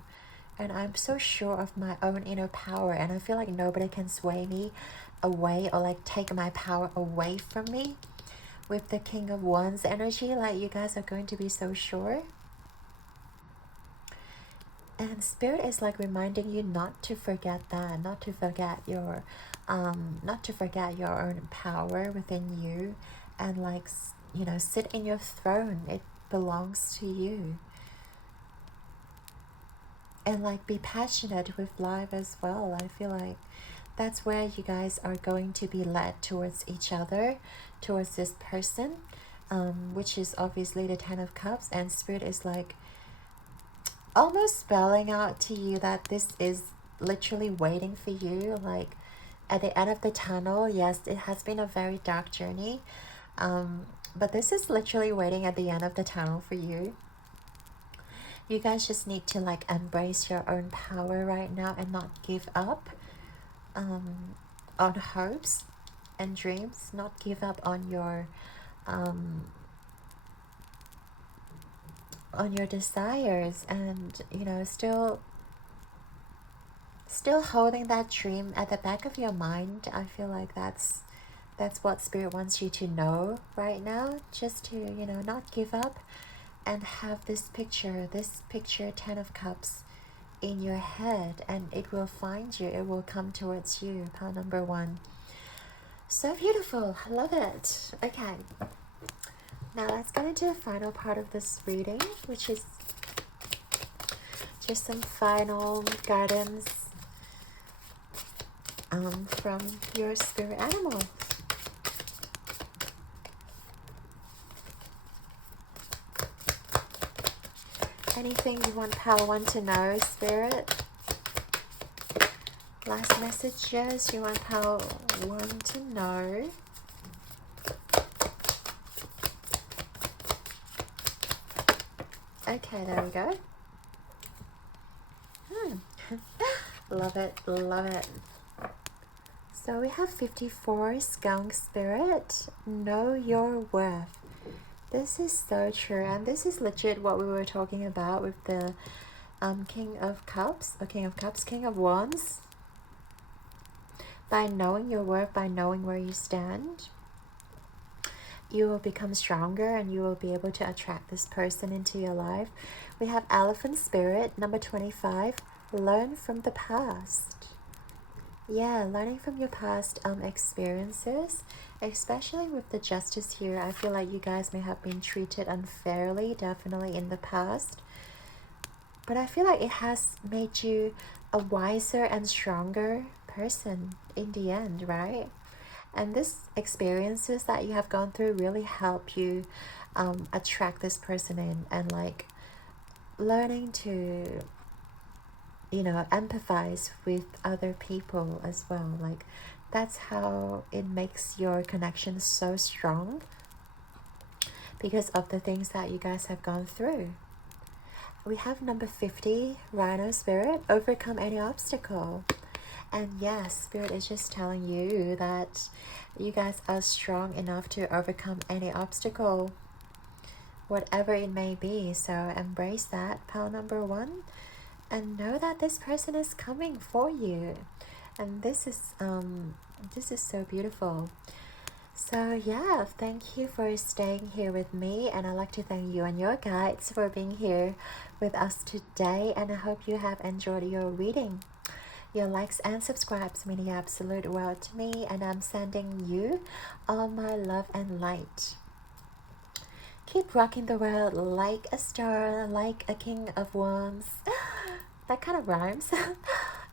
And I'm so sure of my own inner power, and I feel like nobody can sway me away or like take my power away from me. With the King of Wands energy, like, you guys are going to be so sure. And Spirit is like reminding you not to forget that, not to forget your own power within you, and like, you know, sit in your throne. It belongs to you. And like, be passionate with life as well. I feel like that's where you guys are going to be led towards each other, towards this person, which is obviously the Ten of Cups. And Spirit is like almost spelling out to you that this is literally waiting for you, like at the end of the tunnel. Yes, it has been a very dark journey, but this is literally waiting at the end of the tunnel for you. You guys just need to like embrace your own power right now and not give up on hopes and dreams, not give up on your desires, and, you know, still holding that dream at the back of your mind. I feel like that's what Spirit wants you to know right now, just to, you know, not give up, and have this picture, Ten of Cups, in your head, and it will find you, it will come towards you. Pile number one. So beautiful, I love it. Okay, now let's get into the final part of this reading, which is just some final guidance from your spirit animal. Anything you want Pile 1 to know, Spirit? Last messages you want Pile 1 to know? Okay, there we go. Love it, love it. So we have 54, skunk spirit, know your worth. This is so true, and this is legit what we were talking about with the King of Cups, King of Wands. By knowing your worth, by knowing where you stand, you will become stronger and you will be able to attract this person into your life. We have Elephant Spirit, number 25, learn from the past. Yeah, learning from your past experiences, especially with the Justice here. I feel like you guys may have been treated unfairly, definitely in the past. But I feel like it has made you a wiser and stronger person in the end, right? And these experiences that you have gone through really help you attract this person in, and like learning to, you know, empathize with other people as well. Like that's how it makes your connection so strong, because of the things that you guys have gone through. We have number 50, Rhino Spirit, overcome any obstacle. And yes, Spirit is just telling you that you guys are strong enough to overcome any obstacle, whatever it may be. So embrace that, pile number 1, and know that this person is coming for you. And this is so beautiful. So yeah, thank you for staying here with me, and I'd like to thank you and your guides for being here with us today, and I hope you have enjoyed your reading. Your likes and subscribes mean the absolute world to me, and I'm sending you all my love and light. Keep rocking the world like a star, like a king of wands. That kind of rhymes.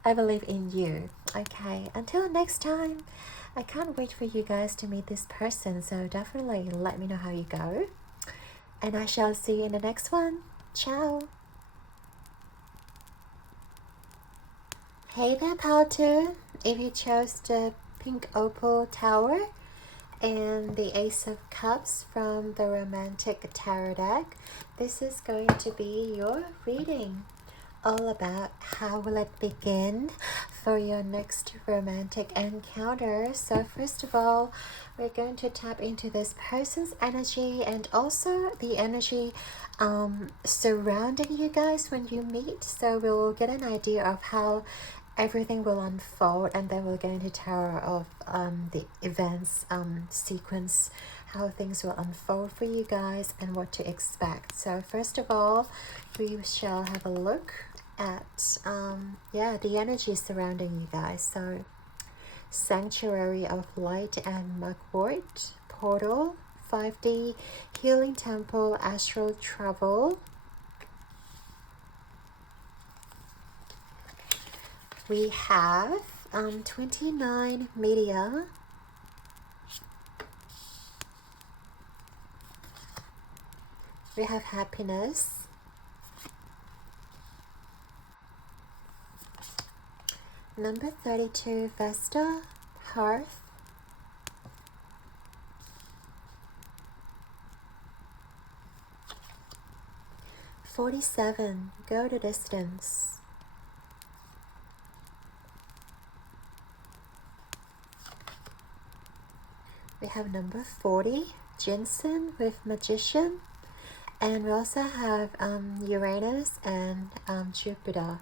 I believe in you. Okay, until next time, I can't wait for you guys to meet this person, so definitely let me know how you go. And I shall see you in the next one. Ciao. Hey there, pal 2. If you chose the pink opal tower and the Ace of Cups from the Romantic Tarot deck, this is going to be your reading. All about how will it begin for your next romantic encounter. So first of all, we're going to tap into this person's energy and also the energy surrounding you guys when you meet. So we'll get an idea of how everything will unfold, and then we'll get into tarot of the events sequence, how things will unfold for you guys and what to expect. So first of all, we shall have a look at the energy surrounding you guys. So Sanctuary of Light and Mugwort, Portal, 5D, Healing Temple, Astral Travel. We have 29 Media, we have Happiness, number 32 Vesta, Hearth, 47 Go the Distance, we have number 40 Jensen with Magician, and we also have Uranus and Jupiter.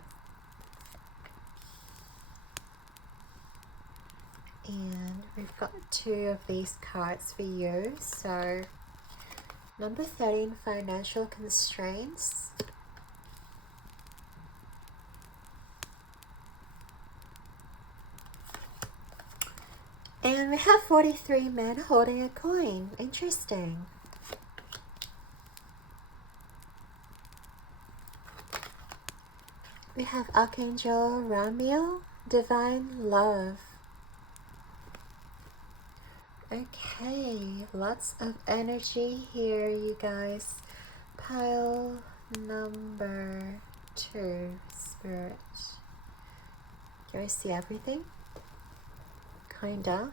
And we've got 2 of these cards for you. So number 13, Financial Constraints. And we have 43 men holding a coin. Interesting. We have Archangel Ramiel, Divine Love. Okay, lots of energy here, you guys. Pile number 2, Spirit. Can you see everything? Kinda.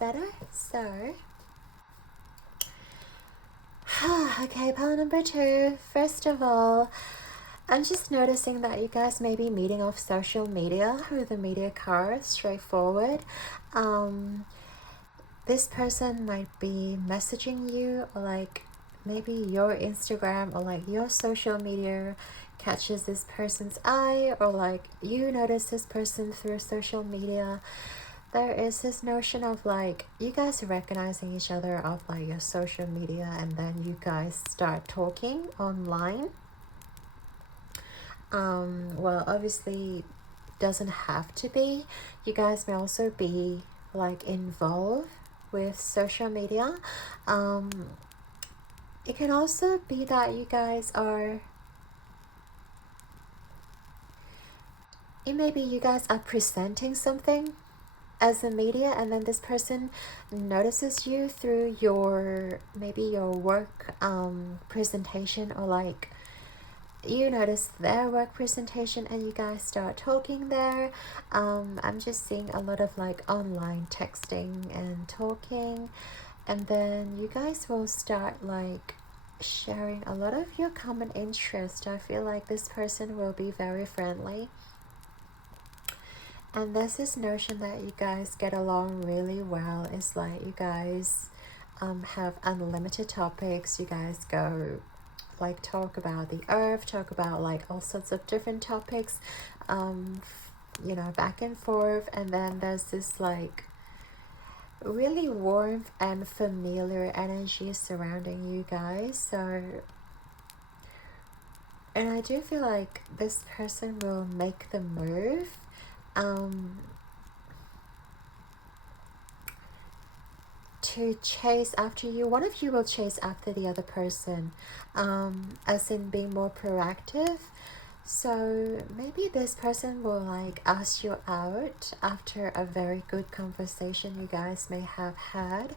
better? So, okay, pile number 2. First of all, I'm just noticing that you guys may be meeting off social media with the media card, straightforward. This person might be messaging you, or like maybe your Instagram or like your social media catches this person's eye, or like you notice this person through social media. There is this notion of like you guys recognizing each other off like your social media, and then you guys start talking online. Well, obviously doesn't have to be. You guys may also be like involved with social media. It can also be that you guys are, it may be you guys are presenting something as a media, and then this person notices you through your, maybe your work presentation, or like you notice their work presentation and you guys start talking there. I'm just seeing a lot of like online texting and talking, and then you guys will start like sharing a lot of your common interest. I feel like this person will be very friendly, and there's this notion that you guys get along really well. It's like you guys have unlimited topics. You guys go like talk about the earth, talk about like all sorts of different topics, you know, back and forth. And then there's this like really warm and familiar energy surrounding you guys. So, and I do feel like this person will make the move to chase after you. One of you will chase after the other person, as in being more proactive. So maybe this person will like ask you out after a very good conversation you guys may have had,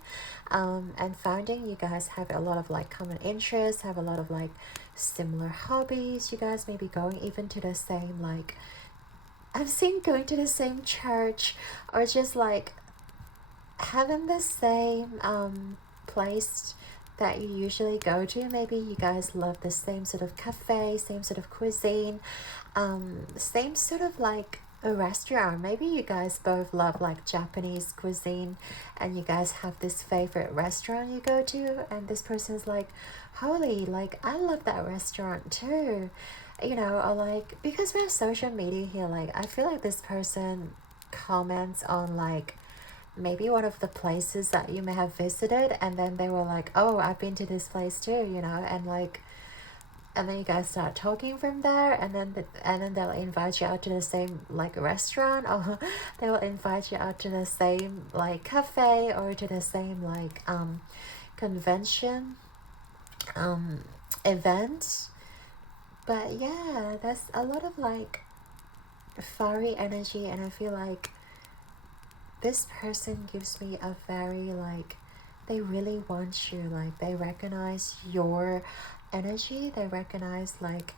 and finding you guys have a lot of like common interests, have a lot of like similar hobbies. You guys may be going even to the same, like I've seen going to the same church, or just like having the same place that you usually go to. Maybe you guys love the same sort of cafe, same sort of cuisine, same sort of like a restaurant. Maybe you guys both love like Japanese cuisine, and you guys have this favorite restaurant you go to, and this person's like, holy, like I love that restaurant too, you know. Or like, because we have social media here, like I feel like this person comments on like maybe one of the places that you may have visited, and then they were like, oh, I've been to this place too, you know. And like, and then you guys start talking from there, and then they'll invite you out to the same like restaurant, or they will invite you out to the same like cafe, or to the same like convention event. But yeah, there's a lot of like fiery energy, and I feel like this person gives me a very like, they really want you, like they recognize your energy, they recognize like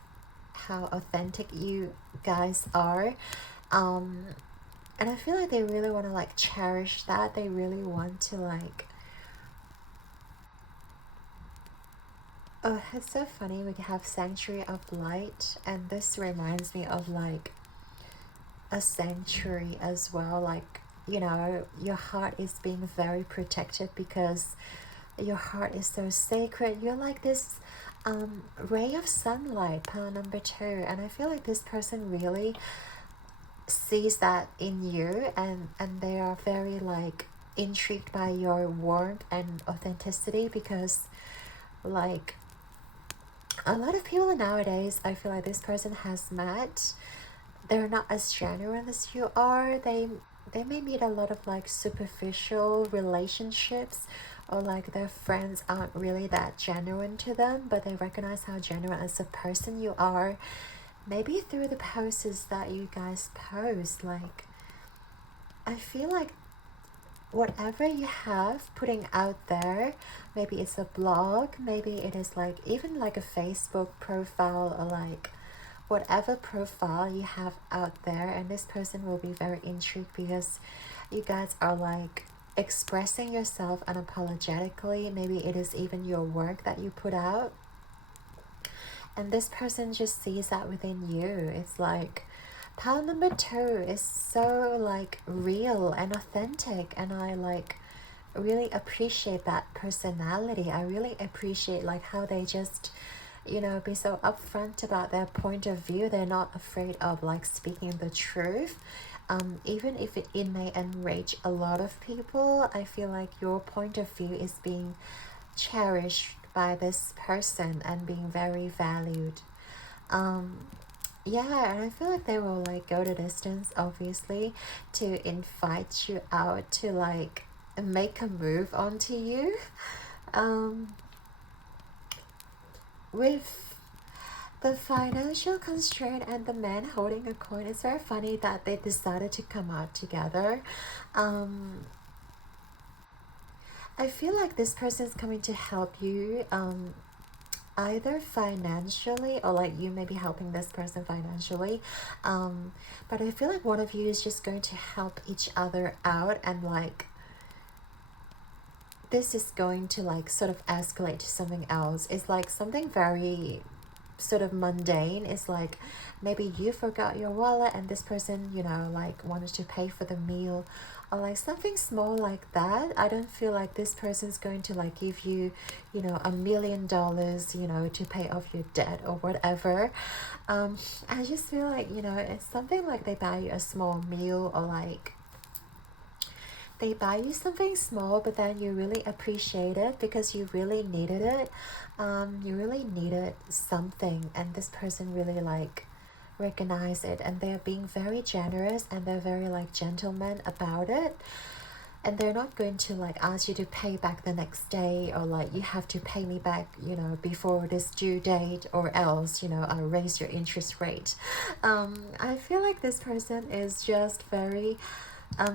how authentic you guys are, and I feel like they really want to like cherish that. They really want to like, oh, it's so funny, we have Sanctuary of Light, and this reminds me of like a sanctuary as well. Like, you know, your heart is being very protected because your heart is so sacred. You're like this ray of sunlight, pile number 2, and I feel like this person really sees that in you, and they are very like intrigued by your warmth and authenticity, because like a lot of people nowadays, I feel like this person has met, they're not as genuine as you are. They may meet a lot of like superficial relationships, or like their friends aren't really that genuine to them, but they recognize how genuine as a person you are, maybe through the posts that you guys post. Like I feel like whatever you have putting out there, maybe it's a blog, maybe it is like even like a Facebook profile, or like whatever profile you have out there, and this person will be very intrigued because you guys are like expressing yourself unapologetically. Maybe it is even your work that you put out, and this person just sees that within you. It's like pile number 2 is so like real and authentic, and I like really appreciate that personality. I really appreciate like how they just, you know, be so upfront about their point of view. They're not afraid of like speaking the truth. Even if it may enrage a lot of people, I feel like your point of view is being cherished by this person and being very valued. Yeah, and I feel like they will like go the distance, obviously, to invite you out to like make a move onto you. With the financial constraint and the man holding a coin, it's very funny that they decided to come out together. I feel like this person is coming to help you, either financially or like you may be helping this person financially, but I feel like one of you is just going to help each other out, and like this is going to like sort of escalate to something else. It's like something very sort of mundane. It's like maybe you forgot your wallet and this person, you know, like wanted to pay for the meal, or like something small like that. I don't feel like this person's going to like give you, you know, $1 million, you know, to pay off your debt or whatever. I just feel like, you know, it's something like they buy you a small meal, or like they buy you something small, but then you really appreciate it because you really needed it. You really needed something, and this person really like recognize it, and they're being very generous, and they're very like gentleman about it, and they're not going to like ask you to pay back the next day, or like you have to pay me back, you know, before this due date, or else, you know, I'll raise your interest rate. I feel like this person is just very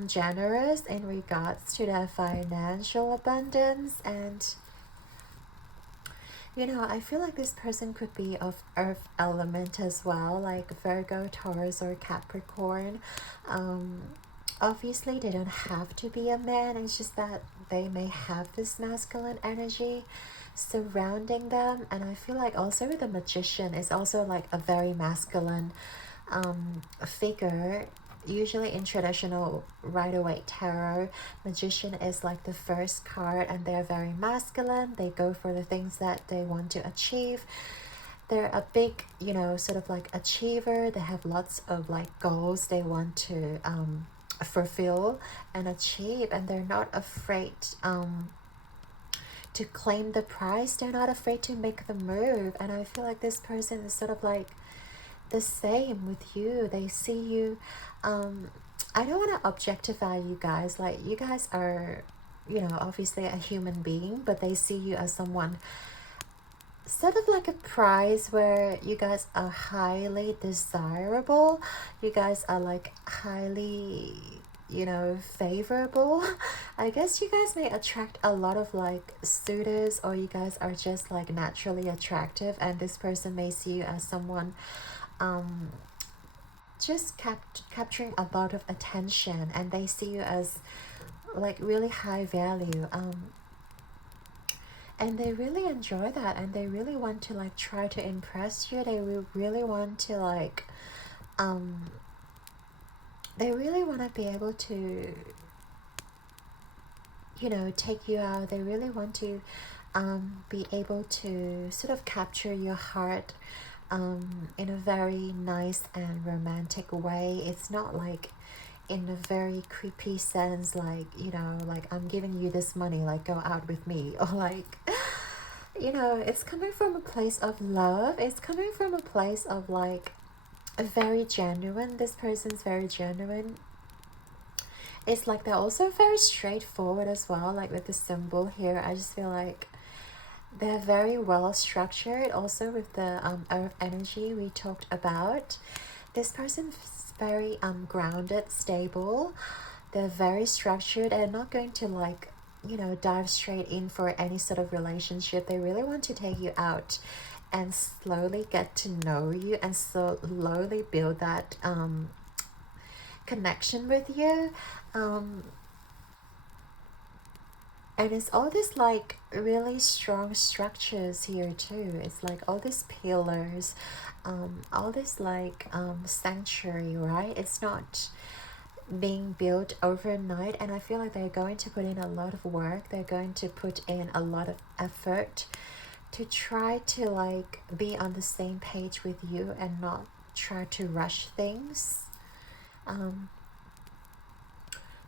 generous in regards to their financial abundance. And you know, I feel like this person could be of earth element as well, like Virgo, Taurus, or Capricorn. Obviously they don't have to be a man, it's just that they may have this masculine energy surrounding them. And I feel like also with the magician is also like a very masculine figure. Usually in traditional Rider-Waite tarot, magician is like the first card, and they're very masculine. They go for the things that they want to achieve. They're a big, you know, sort of like achiever. They have lots of like goals they want to fulfill and achieve, and they're not afraid to claim the prize. They're not afraid to make the move. And I feel like this person is sort of like the same with you. They see you, I don't want to objectify you guys, like you guys are, you know, obviously a human being, but they see you as someone sort of like a prize, where you guys are highly desirable. You guys are like highly, you know, favorable. I guess you guys may attract a lot of like suitors, or you guys are just like naturally attractive, and this person may see you as someone just capturing a lot of attention, and they see you as like really high value, and they really enjoy that, and they really want to like try to impress you. They really want to like they really want to be able to, you know, take you out. They really want to be able to sort of capture your heart in a very nice and romantic way. It's not like in a very creepy sense, like, you know, like I'm giving you this money, like go out with me, or like, you know, it's coming from a place of love. It's coming from a place of like a very genuine. This person's very genuine. It's like they're also very straightforward as well, like with the symbol here. I just feel like they're very well structured. Also with the earth energy we talked about, this person is very grounded, stable. They're very structured. They're not going to like, you know, dive straight in for any sort of relationship. They really want to take you out and slowly get to know you, and slowly build that connection with you. And it's all this like really strong structures here too. It's like all these pillars, all this like sanctuary, right? It's not being built overnight, and I feel like they're going to put in a lot of work. They're going to put in a lot of effort to try to like be on the same page with you and not try to rush things.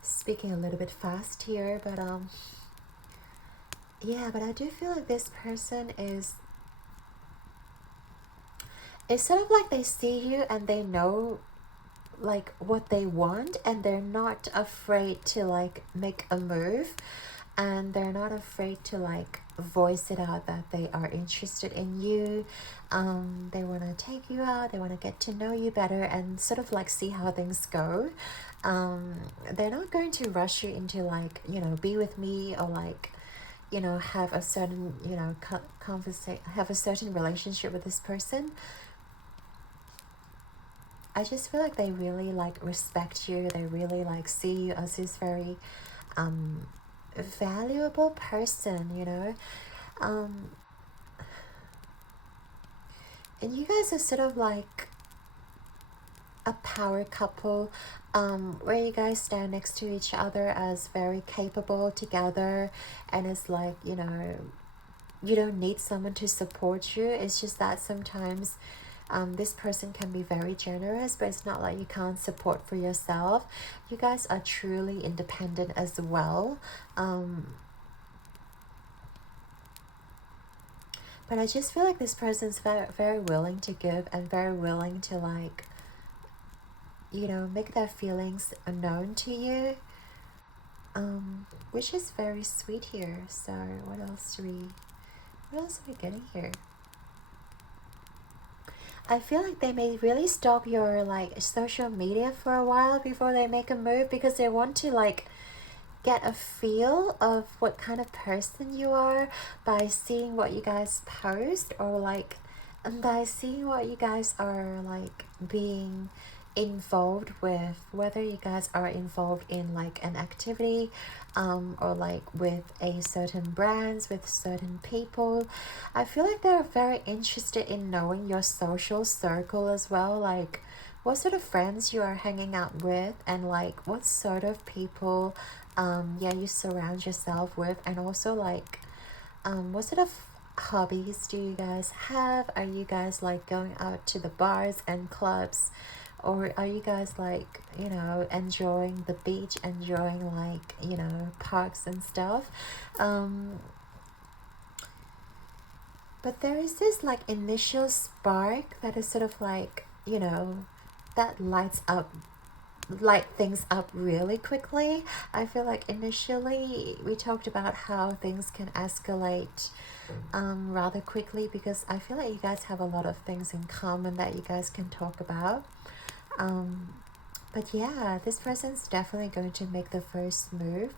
Speaking a little bit fast here, but yeah, but I do feel like this person is, it's sort of like they see you and they know like what they want, and they're not afraid to like make a move, and they're not afraid to like voice it out that they are interested in you. They want to take you out, they want to get to know you better and sort of like see how things go. They're not going to rush you into like, you know, be with me, or like, you know, have a certain, you know, have a certain relationship with this person. I just feel like they really like respect you. They really like see you as this very valuable person, you know. And you guys are sort of like a power couple, where you guys stand next to each other as very capable together, and it's like, you know, you don't need someone to support you. It's just that sometimes this person can be very generous, but it's not like you can't support for yourself. You guys are truly independent as well. But I just feel like this person's very, very willing to give and very willing to like, you know, make their feelings known to you, which is very sweet here. So what else are we getting here? I feel like they may really stalk your like social media for a while before they make a move, because they want to like get a feel of what kind of person you are by seeing what you guys post, or like, and by seeing what you guys are like being involved with, whether you guys are involved in like an activity, or like with a certain brands, with certain people. I feel like they're very interested in knowing your social circle as well, like what sort of friends you are hanging out with, and like what sort of people yeah, you surround yourself with, and also like what sort of hobbies do you guys have? Are you guys like going out to the bars and clubs, or are you guys like, you know, enjoying the beach, enjoying like, you know, parks and stuff? But there is this like initial spark that is sort of like, you know, that light things up really quickly. I feel like initially we talked about how things can escalate rather quickly, because I feel like you guys have a lot of things in common that you guys can talk about. But yeah, this person's definitely going to make the first move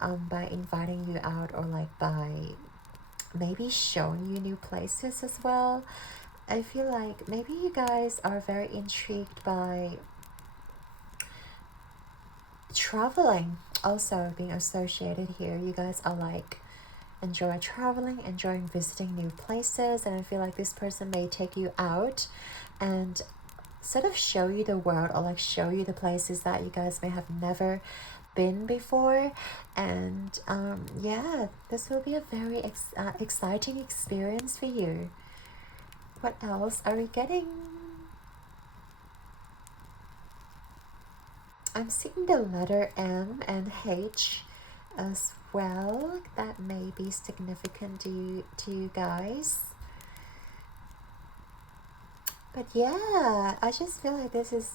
by inviting you out, or like by maybe showing you new places as well. I feel like maybe you guys are very intrigued by traveling also being associated here. You guys are like enjoy traveling, enjoying visiting new places, and I feel like this person may take you out and sort of show you the world, or like show you the places that you guys may have never been before. And yeah, this will be a very exciting experience for you. What else are we getting? I'm seeing the letter M and H as well. That may be significant to you guys. But yeah, I just feel like this is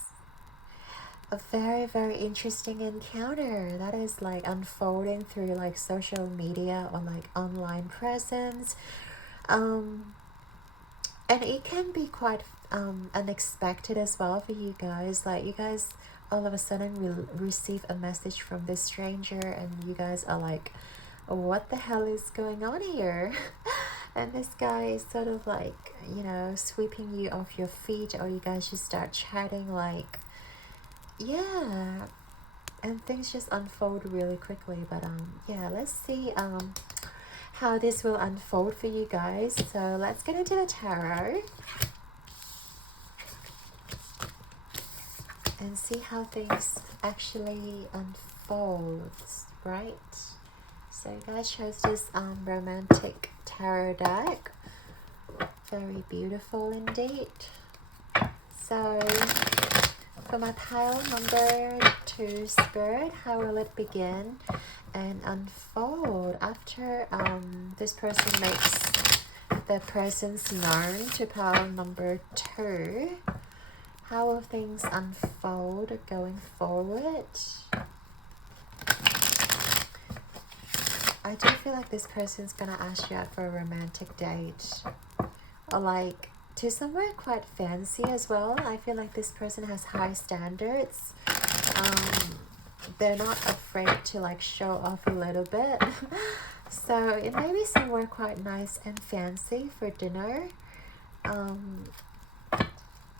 a very, very interesting encounter that is like unfolding through like social media, or like online presence. And it can be quite unexpected as well for you guys. Like you guys all of a sudden will receive a message from this stranger, and you guys are like, what the hell is going on here? And this guy is sort of like, you know, sweeping you off your feet, or you guys just start chatting like, yeah, and things just unfold really quickly. But yeah, let's see how this will unfold for you guys. So let's get into the tarot and see how things actually unfolds, right? So you guys chose this romantic tarot deck. Very beautiful indeed. So for my pile number 2 spirit, how will it begin and unfold after this person makes their presence known to pile number 2? How will things unfold going forward? I do feel like this person's gonna ask you out for a romantic date, or like to somewhere quite fancy as well. I feel like this person has high standards. They're not afraid to like show off a little bit. So it may be somewhere quite nice and fancy for dinner.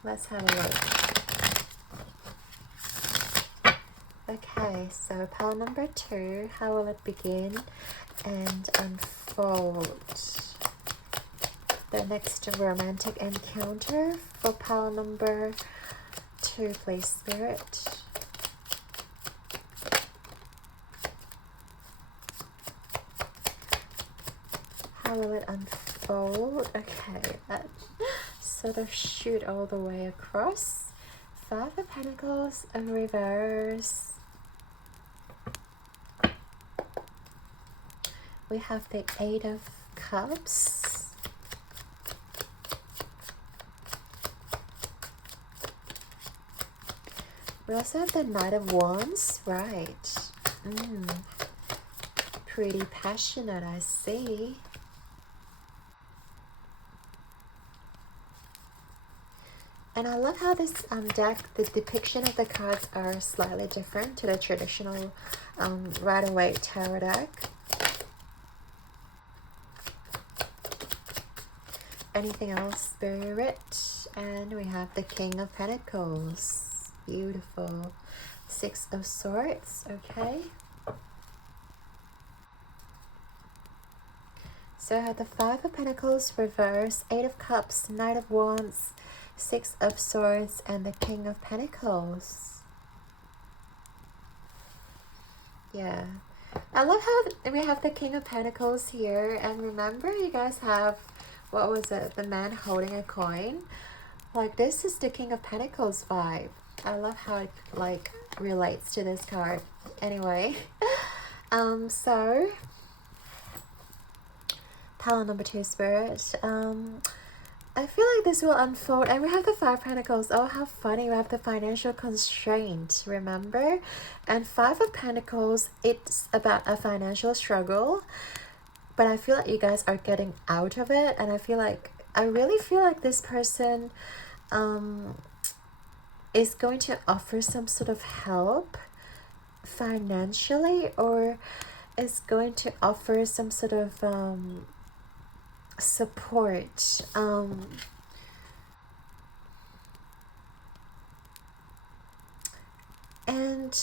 Let's have a look. Okay, so pile number 2, how will it begin and unfold? The next romantic encounter for pile number 2, please, Spirit. How will it unfold? Okay, that sort of shoot all the way across. 5 of Pentacles in reverse. We have the 8 of Cups. We also have the Knight of Wands, right? Pretty passionate, I see. And I love how this deck, the depiction of the cards are slightly different to the traditional Rider-Waite tarot deck. Anything else, Spirit? And we have the King of Pentacles. Beautiful. 6 of Swords, okay. So I have the 5 of Pentacles reverse, 8 of Cups, Knight of Wands, 6 of Swords, and the King of Pentacles. Yeah. I love how we have the King of Pentacles here. And remember, you guys have, what was it? The man holding a coin. Like, this is the King of Pentacles vibe. I love how it, like, relates to this card. Anyway. So pile number 2, Spirit. I feel like this will unfold, and we have the 5 Pentacles. Oh, how funny. We have the financial constraint, remember? And 5 of Pentacles, it's about a financial struggle, but I feel like you guys are getting out of it. And I really feel like this person is going to offer some sort of help financially, or is going to offer some sort of support. And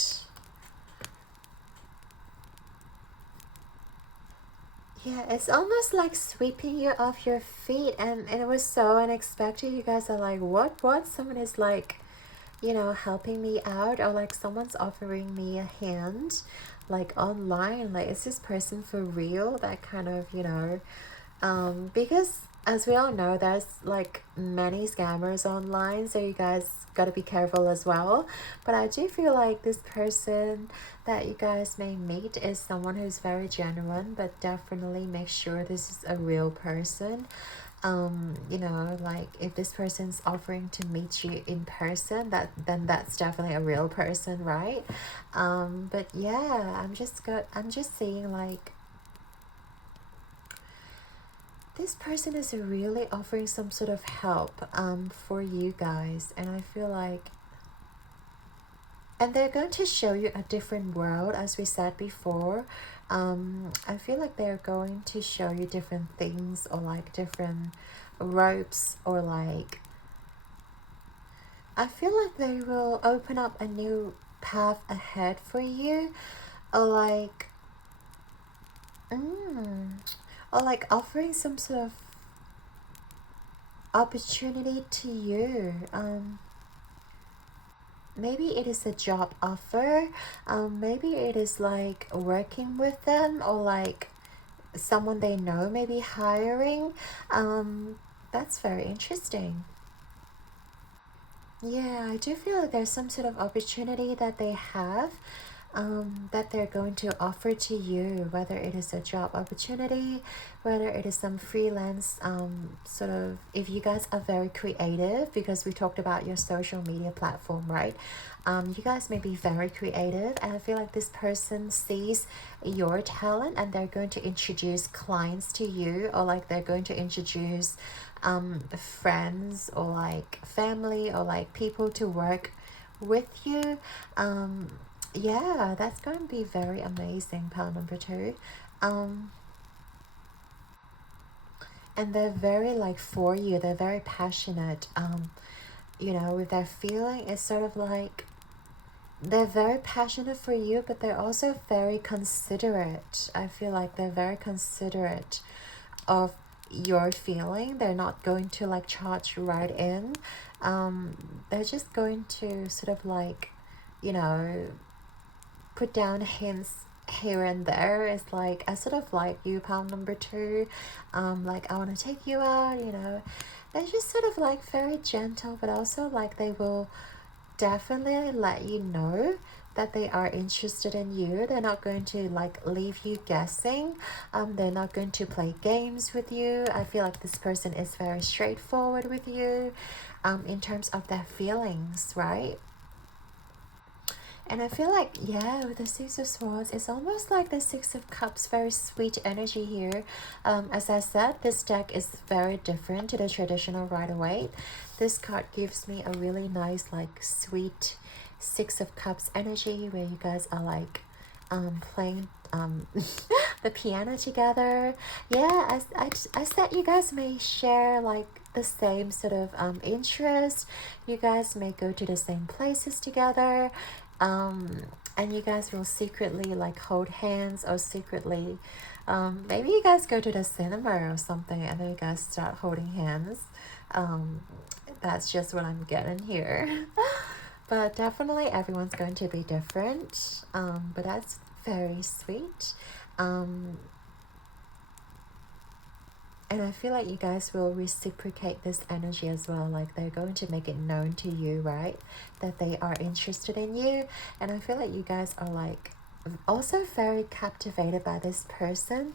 yeah, it's almost like sweeping you off your feet, and it was so unexpected. You guys are like, what? Someone is like, you know, helping me out, or like someone's offering me a hand, like online. Like, is this person for real? That kind of, you know, because as we all know, there's like many scammers online, so you guys got to be careful as well. But I do feel like this person that you guys may meet is someone who's very genuine, but definitely make sure this is a real person. You know, like if this person's offering to meet you in person, then that's definitely a real person, right? But yeah, I'm just seeing like this person is really offering some sort of help for you guys, and I feel like, and they're going to show you a different world, as we said before. I feel like they're going to show you different things, or like different ropes, or like I feel like they will open up a new path ahead for you, or like or like offering some sort of opportunity to you. Maybe it is a job offer, maybe it is like working with them, or like someone they know maybe hiring. That's very interesting. Yeah, I do feel like there's some sort of opportunity that they have, that they're going to offer to you, whether it is a job opportunity, whether it is some freelance, sort of, if you guys are very creative, because we talked about your social media platform, right? You guys may be very creative, and I feel like this person sees your talent and they're going to introduce clients to you, or like they're going to introduce friends, or like family, or like people to work with you. Yeah, that's going to be very amazing, pile number 2. And they're very like for you, they're very passionate, you know, with their feeling. It's sort of like they're very passionate for you, but they're also very considerate. I feel like they're very considerate of your feeling. They're not going to like charge right in. They're just going to sort of like, you know, put down hints here and there. It's like, I sort of like you, pound number 2. Like, I want to take you out, you know. They're just sort of like very gentle, but also like they will definitely let you know that they are interested in you. They're not going to like leave you guessing. They're not going to play games with you. I feel like this person is very straightforward with you, in terms of their feelings, right? And I feel like, yeah, with the Six of Swords, it's almost like the Six of Cups, very sweet energy here. As I said, this deck is very different to the traditional Rider-Waite. This card gives me a really nice, like, sweet Six of Cups energy, where you guys are like playing the piano together. Yeah, I said you guys may share like the same sort of interest. You guys may go to the same places together, and you guys will secretly like hold hands, or secretly maybe you guys go to the cinema or something, and then you guys start holding hands. That's just what I'm getting here. But definitely everyone's going to be different, but that's very sweet. And I feel like you guys will reciprocate this energy as well. Like they're going to make it known to you, right? That they are interested in you. And I feel like you guys are like also very captivated by this person.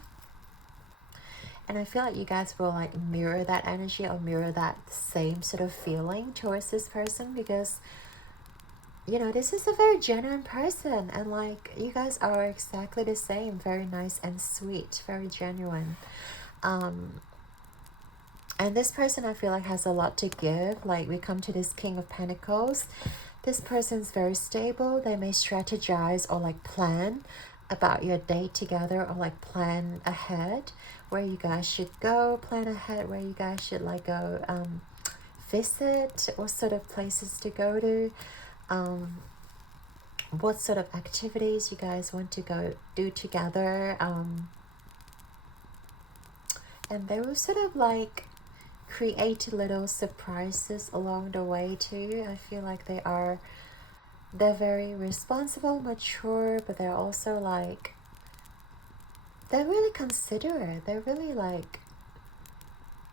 And I feel like you guys will like mirror that energy, or mirror that same sort of feeling towards this person, because you know, this is a very genuine person, and like you guys are exactly the same, very nice and sweet, very genuine. And this person, I feel like, has a lot to give. Like we come to this King of Pentacles. This person's very stable. They may strategize or like plan about your date together, or like plan ahead where you guys should go, plan ahead where you guys should like go visit, what sort of places to go to, what sort of activities you guys want to go do together. And they will sort of like create little surprises along the way too. I feel like they're very responsible, mature, but they're also like, they're really considerate. They're really like,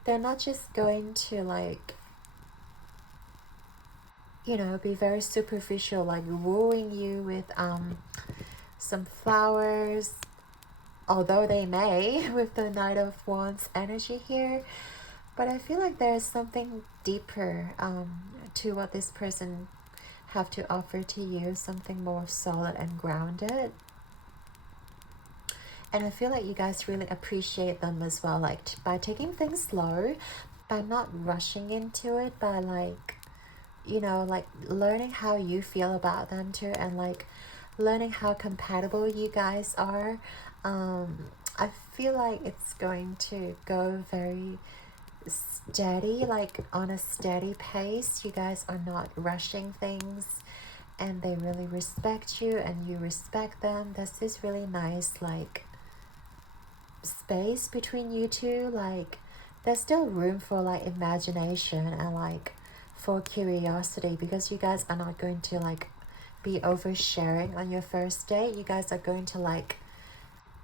they're not just going to like, you know, be very superficial, like wooing you with some flowers, although they may with the Knight of Wands energy here. But I feel like there's something deeper to what this person have to offer to you, something more solid and grounded. And I feel like you guys really appreciate them as well, like by taking things slow, by not rushing into it, by like, you know, like learning how you feel about them too, and like learning how compatible you guys are. I feel like it's going to go very steady, like on a steady pace. You guys are not rushing things, and they really respect you and you respect them. There's this really nice like space between you two. Like there's still room for like imagination and like for curiosity, because you guys are not going to like be oversharing on your first date. You guys are going to like,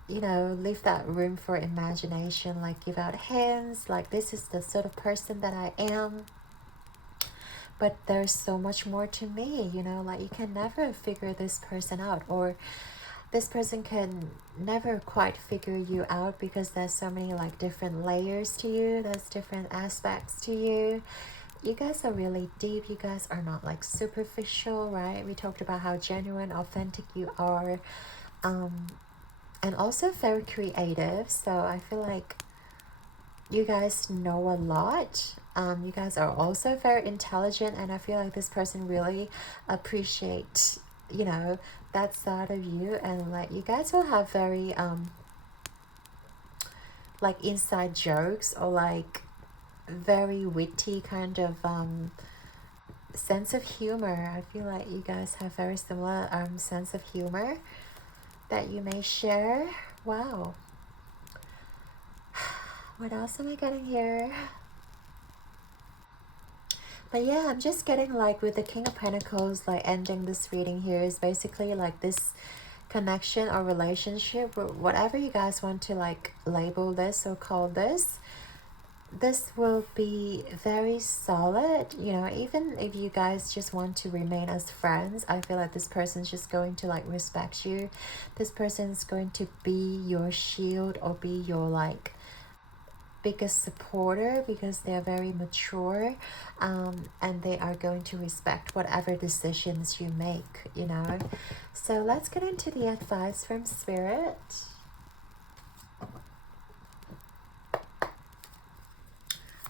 you know, leave that room for imagination, like give out hints like this is the sort of person that I am, but there's so much more to me, you know, like you can never figure this person out, or this person can never quite figure you out, because there's so many like different layers to you, there's different aspects to you. You guys are really deep. You guys are not like superficial, right? We talked about how genuine, authentic you are, and also very creative. So I feel like you guys know a lot. You guys are also very intelligent, and I feel like this person really appreciates, you know, that side of you, and like you guys will have very like inside jokes, or like very witty kind of sense of humor. I feel like you guys have very similar sense of humor that you may share. Wow. What else am I getting here? But yeah, I'm just getting like with the King of Pentacles, like ending this reading here is basically like this connection or relationship, whatever you guys want to like label this or call this. This will be very solid, you know, even if you guys just want to remain as friends. I feel like this person's just going to like respect you. This person's going to be your shield or be your like biggest supporter, because they're very mature, and they are going to respect whatever decisions you make, you know. So let's get into the advice from Spirit.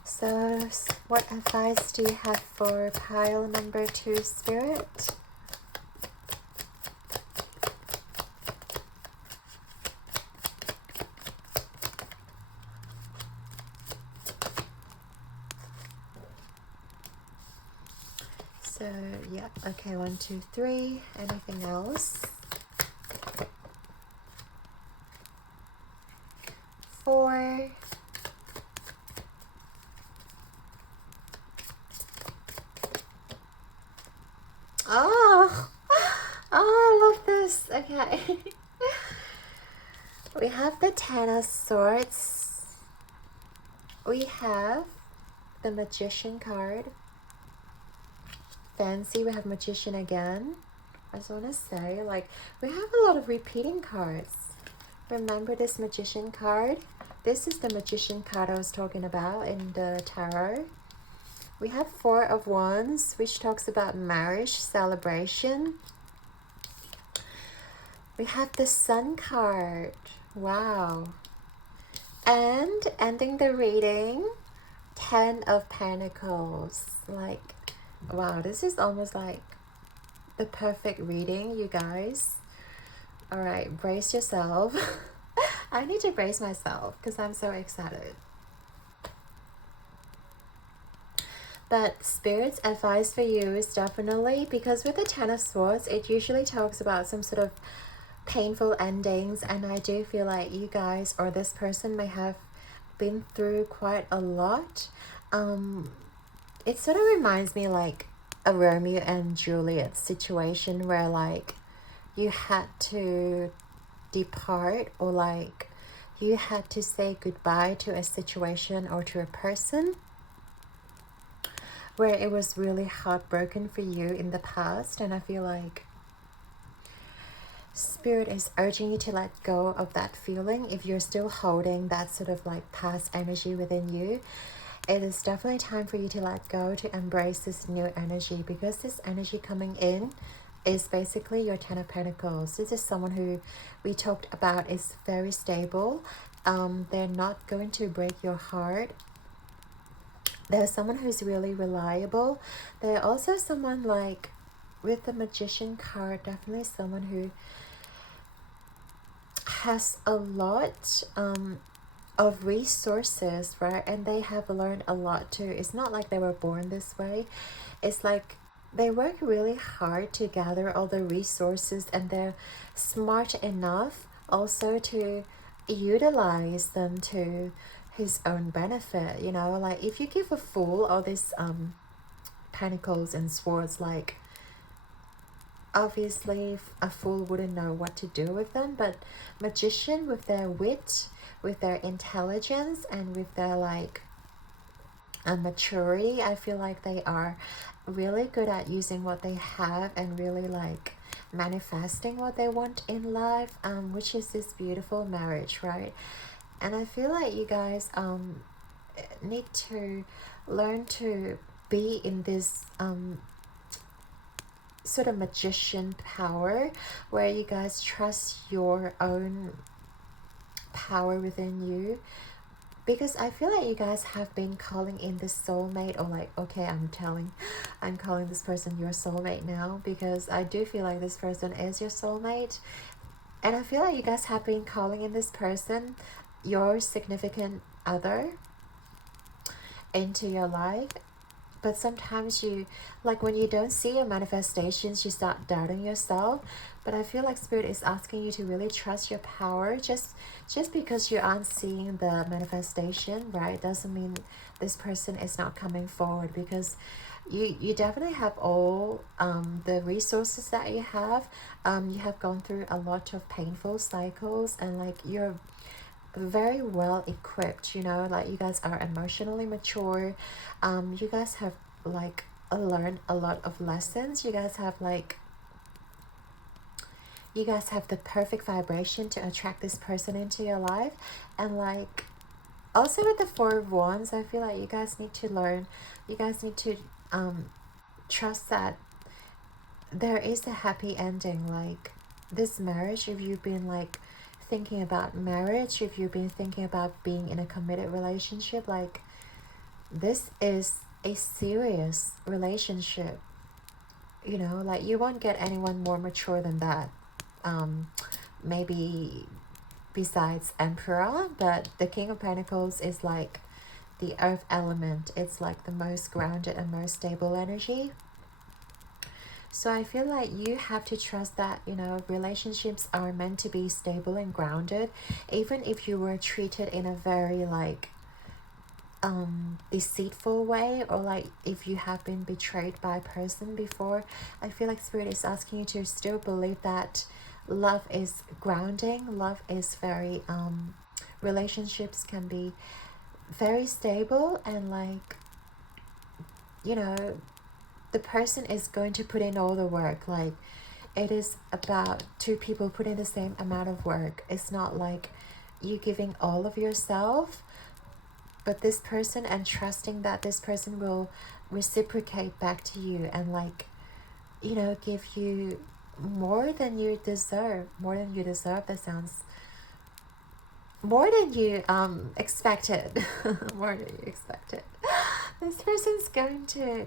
So what advice do you have for pile number 2, Spirit? So yeah, okay, 1, 2, 3. Anything else? 4. Oh, oh, I love this. Okay. We have the 10 of Swords. We have the Magician card. Fancy, we have Magician again. I just want to say, like, we have a lot of repeating cards. Remember this Magician card? This is the Magician card I was talking about in the tarot. We have 4 of Wands, which talks about marriage, celebration. We have the Sun card. Wow. And ending the reading, 10 of Pentacles. Like, wow, this is almost like the perfect reading, you guys. All right, brace yourself. I need to brace myself because I'm so excited. But Spirit's advice for you is definitely, because with the 10 of Swords, it usually talks about some sort of painful endings, and I do feel like you guys or this person may have been through quite a lot. It sort of reminds me like a Romeo and Juliet situation where like you had to depart, or like you had to say goodbye to a situation or to a person where it was really heartbroken for you in the past. And I feel like Spirit is urging you to let go of that feeling. If you're still holding that sort of like past energy within you, it is definitely time for you to let go, to embrace this new energy, because this energy coming in is basically your 10 of Pentacles. This is someone who we talked about is very stable. They're not going to break your heart. There's someone who's really reliable. They're also someone like, with the Magician card, definitely someone who has a lot of resources, right? And they have learned a lot too. It's not like they were born this way. It's like they work really hard to gather all the resources, and they're smart enough also to utilize them to his own benefit. You know, like if you give a fool all these pentacles and swords, like obviously a fool wouldn't know what to do with them, but magician, with their wit, with their intelligence, and with their like maturity, I feel like they are really good at using what they have and really like manifesting what they want in life, which is this beautiful marriage, right? And I feel like you guys need to learn to be in this sort of magician power, where you guys trust your own power within you. Because I feel like you guys have been calling in this soulmate, or like, okay, I'm calling this person your soulmate now, because I do feel like this person is your soulmate. And I feel like you guys have been calling in this person, your significant other, into your life. But sometimes you, like when you don't see your manifestations, you start doubting yourself. But I feel like Spirit is asking you to really trust your power. Just because you aren't seeing the manifestation, right, doesn't mean this person is not coming forward, because you definitely have all the resources that you have. You have gone through a lot of painful cycles, and like you're very well equipped, you know, like you guys are emotionally mature. You guys have like learned a lot of lessons. You guys have the perfect vibration to attract this person into your life. And like also with the Four of Wands, I feel like you guys need to learn, you guys need to trust that there is a happy ending. Like this marriage, if you've been like thinking about marriage, if you've been thinking about being in a committed relationship, like this is a serious relationship, you know, like you won't get anyone more mature than that. Maybe besides Emperor, but the King of Pentacles is like the earth element. It's like the most grounded and most stable energy. So I feel like you have to trust that, you know, relationships are meant to be stable and grounded. Even if you were treated in a very like deceitful way, or like if you have been betrayed by a person before, I feel like Spirit is asking you to still believe that love is grounding. Love is very relationships can be very stable, and like, you know, the person is going to put in all the work. Like it is about two people putting the same amount of work. It's not like you giving all of yourself, but this person, and trusting that this person will reciprocate back to you, and like, you know, give you more than you deserve. More than you deserve, that sounds more than you expected. More than you expected. This person's going to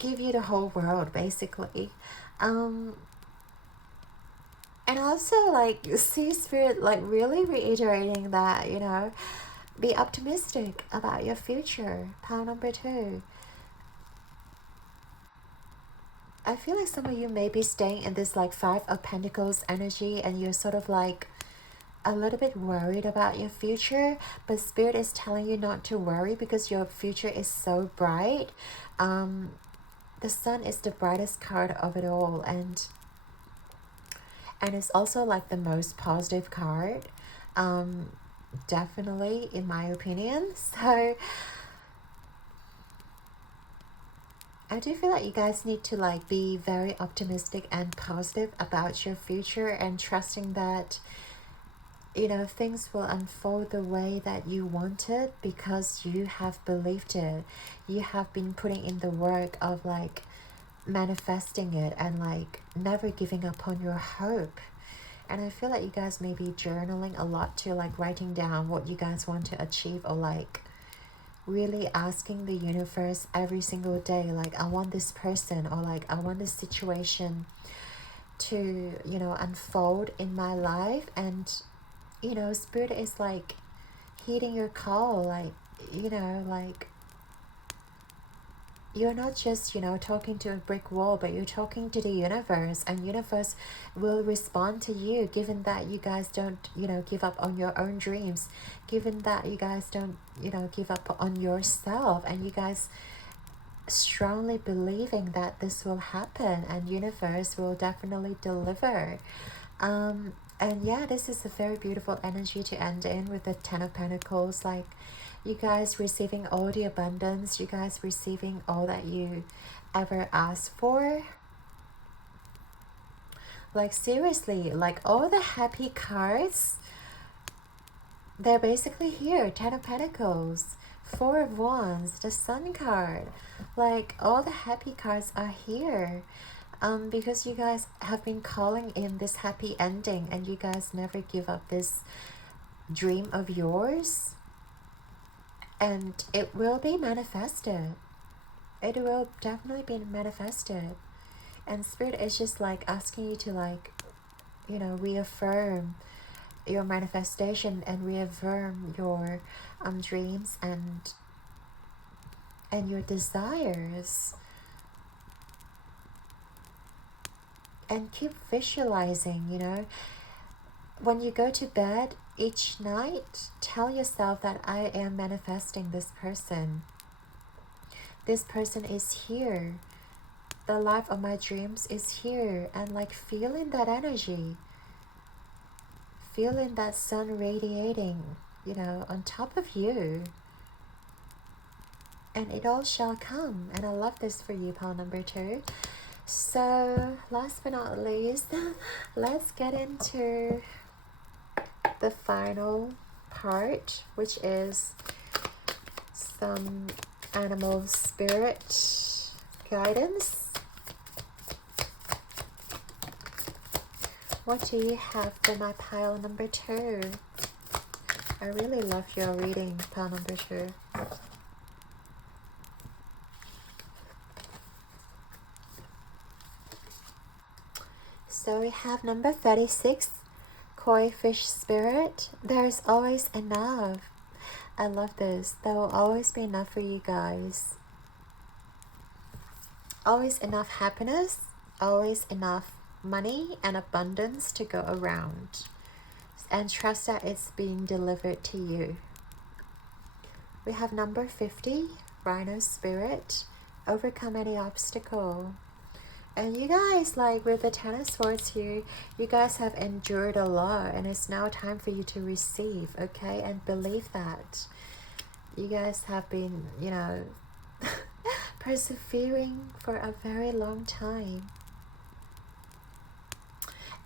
give you the whole world, basically. And also like see Spirit like really reiterating that, you know, be optimistic about your future. Pile number 2. I feel like some of you may be staying in this like Five of Pentacles energy, and you're sort of like a little bit worried about your future, but Spirit is telling you not to worry, because your future is so bright. The Sun is the brightest card of it all, and it's also like the most positive card, definitely in my opinion. So I do feel like you guys need to like be very optimistic and positive about your future, and trusting that, you know, things will unfold the way that you want it, because you have believed it. You have been putting in the work of like manifesting it, and like never giving up on your hope. And I feel like you guys may be journaling a lot too, like writing down what you guys want to achieve, or like really asking the universe every single day, like I want this person, or like I want this situation to, you know, unfold in my life. And, you know, Spirit is like heeding your call, like, you know, like you're not just, you know, talking to a brick wall, but you're talking to the universe, and universe will respond to you, given that you guys don't, you know, give up on your own dreams, given that you guys don't, you know, give up on yourself, and you guys strongly believing that this will happen, and universe will definitely deliver. And yeah, this is a very beautiful energy to end in with the Ten of Pentacles. Like, you guys receiving all the abundance, you guys receiving all that you ever asked for. Like, seriously, like all the happy cards, they're basically here. Ten of Pentacles, Four of Wands, the Sun card. Like, all the happy cards are here. Because you guys have been calling in this happy ending, and you guys never give up this dream of yours, and it will be manifested. It will definitely be manifested. And Spirit is just like asking you to, like, you know, reaffirm your manifestation and reaffirm your dreams and your desires. And keep visualizing, you know, when you go to bed each night, tell yourself that I am manifesting this person. This person is here. The life of my dreams is here. And like, feeling that energy, feeling that sun radiating, you know, on top of you. And it all shall come. And I love this for you, pile number 2. So, last but not least, let's get into the final part, which is some animal spirit guidance. What do you have for my pile number 2? I really love your reading, pile number 2. So we have number 36, Koi Fish Spirit. There's always enough. I love this. There will always be enough for you guys. Always enough happiness, always enough money and abundance to go around. And trust that it's being delivered to you. We have number 50, Rhino Spirit. Overcome any obstacle. And you guys, like with the Ten of Swords here, you guys have endured a lot, and it's now time for you to receive, okay? And believe that. You guys have been, you know, persevering for a very long time.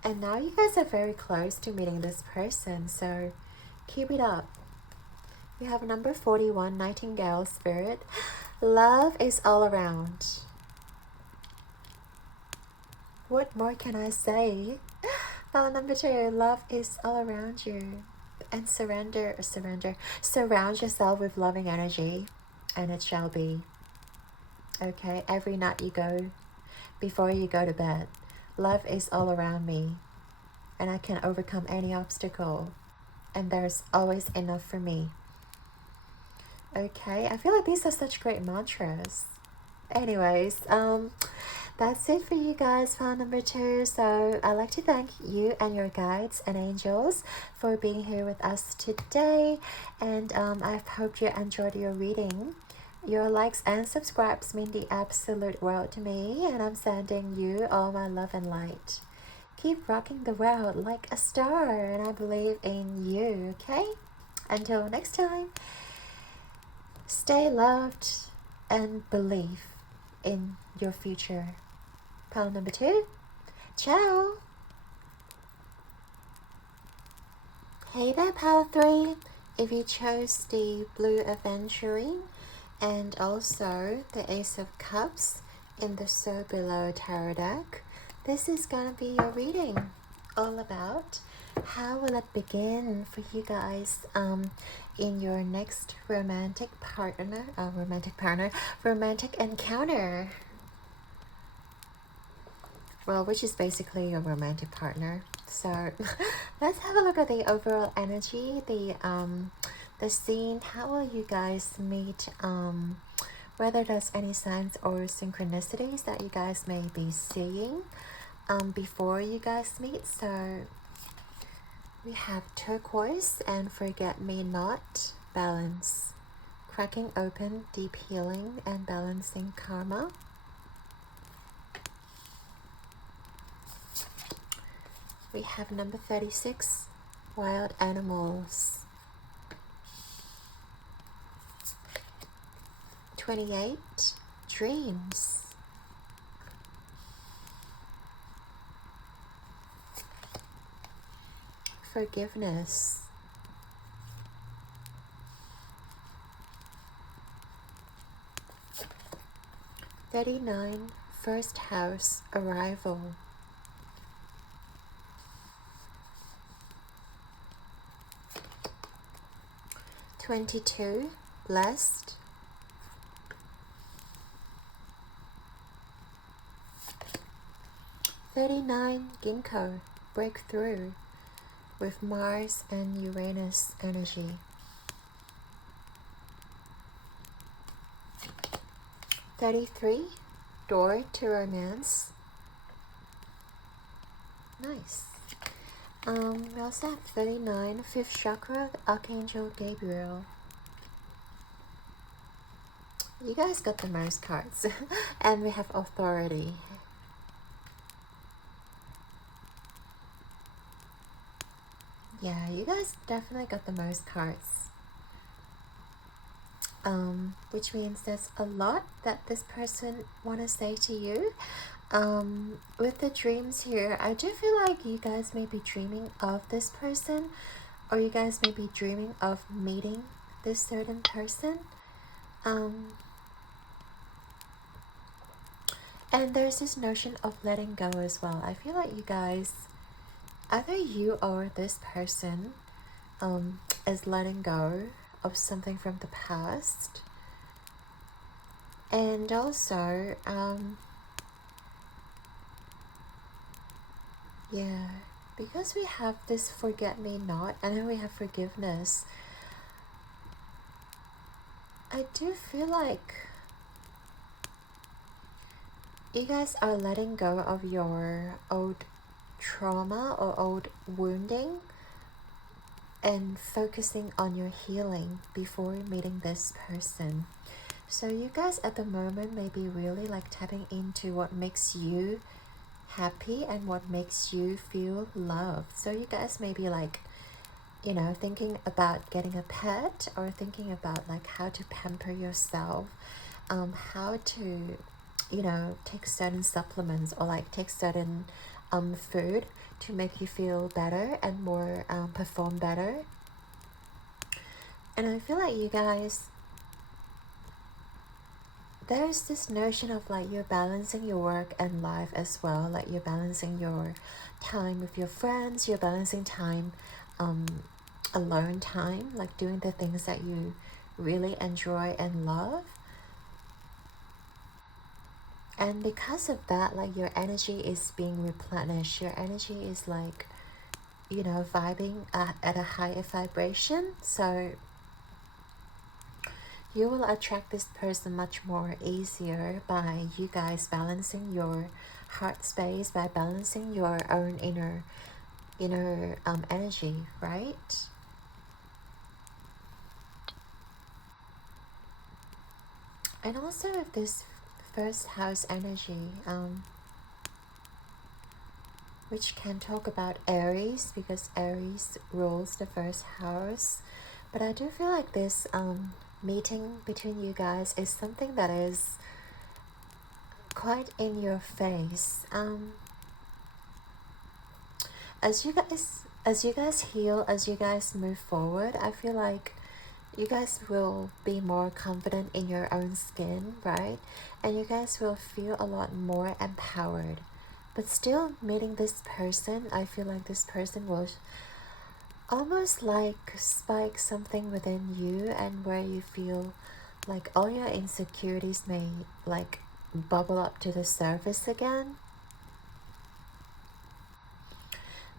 And now you guys are very close to meeting this person, so keep it up. We have number 41, Nightingale Spirit. Love is all around. What more can I say? Number 2, love is all around you. And surround yourself with loving energy, and it shall be. Okay, every night you go, before you go to bed, love is all around me, and I can overcome any obstacle, and there's always enough for me. Okay, I feel like these are such great mantras. Anyways, that's it for you guys, file number 2. So I'd like to thank you and your guides and angels for being here with us today. And I hope you enjoyed your reading. Your likes and subscribes mean the absolute world to me. And I'm sending you all my love and light. Keep rocking the world like a star. And I believe in you, okay? Until next time, stay loved and believe in your future. Pile number 2. Ciao. Hey there, pile 3. If you chose the Blue Aventurine and also the Ace of Cups in the So Below Tarot deck, this is gonna be your reading. All about how will it begin for you guys in your next romantic encounter. Well, which is basically a romantic partner. So let's have a look at the overall energy, the scene. How will you guys meet whether there's any signs or synchronicities that you guys may be seeing before you guys meet. So we have turquoise and forget me not, balance, cracking open, deep healing, and balancing karma. We have number 36, wild animals. 28, dreams. 'Forgiveness. 39, first house, arrival. 22, blessed. 39, ginkgo, breakthrough, with Mars and Uranus energy. 33, door to romance. Nice. We also have 39, fifth chakra, Archangel Gabriel. You guys got the most cards. And we have authority. Yeah, you guys definitely got the most cards. Which means there's a lot that this person want to say to you. With the dreams here, I do feel like you guys may be dreaming of this person, or you guys may be dreaming of meeting this certain person. And there's this notion of letting go as well. I feel like you guys, either you or this person, is letting go of something from the past. And also, yeah, because we have this forget me not, and then we have forgiveness, I do feel like you guys are letting go of your old trauma or old wounding and focusing on your healing before meeting this person. So you guys at the moment may be really like tapping into what makes you happy and what makes you feel loved. So you guys may be like, you know, thinking about getting a pet, or thinking about like how to pamper yourself, how to, you know, take certain supplements, or like take certain food to make you feel better and more perform better. And I feel like you guys, there's this notion of like you're balancing your work and life as well. Like you're balancing your time with your friends, you're balancing time, alone time, like doing the things that you really enjoy and love. And because of that, like your energy is being replenished. Your energy is like, you know, vibing at a higher vibration. So you will attract this person much more easier by you guys balancing your heart space, by balancing your own inner energy, right? And also with this first house energy, which can talk about Aries, because Aries rules the first house. But I do feel like this meeting between you guys is something that is quite in your face. As you guys heal, as you guys move forward, I feel like you guys will be more confident in your own skin, right? And you guys will feel a lot more empowered. But still meeting this person, I feel like this person will almost like spike something within you, and where you feel like all your insecurities may like bubble up to the surface again.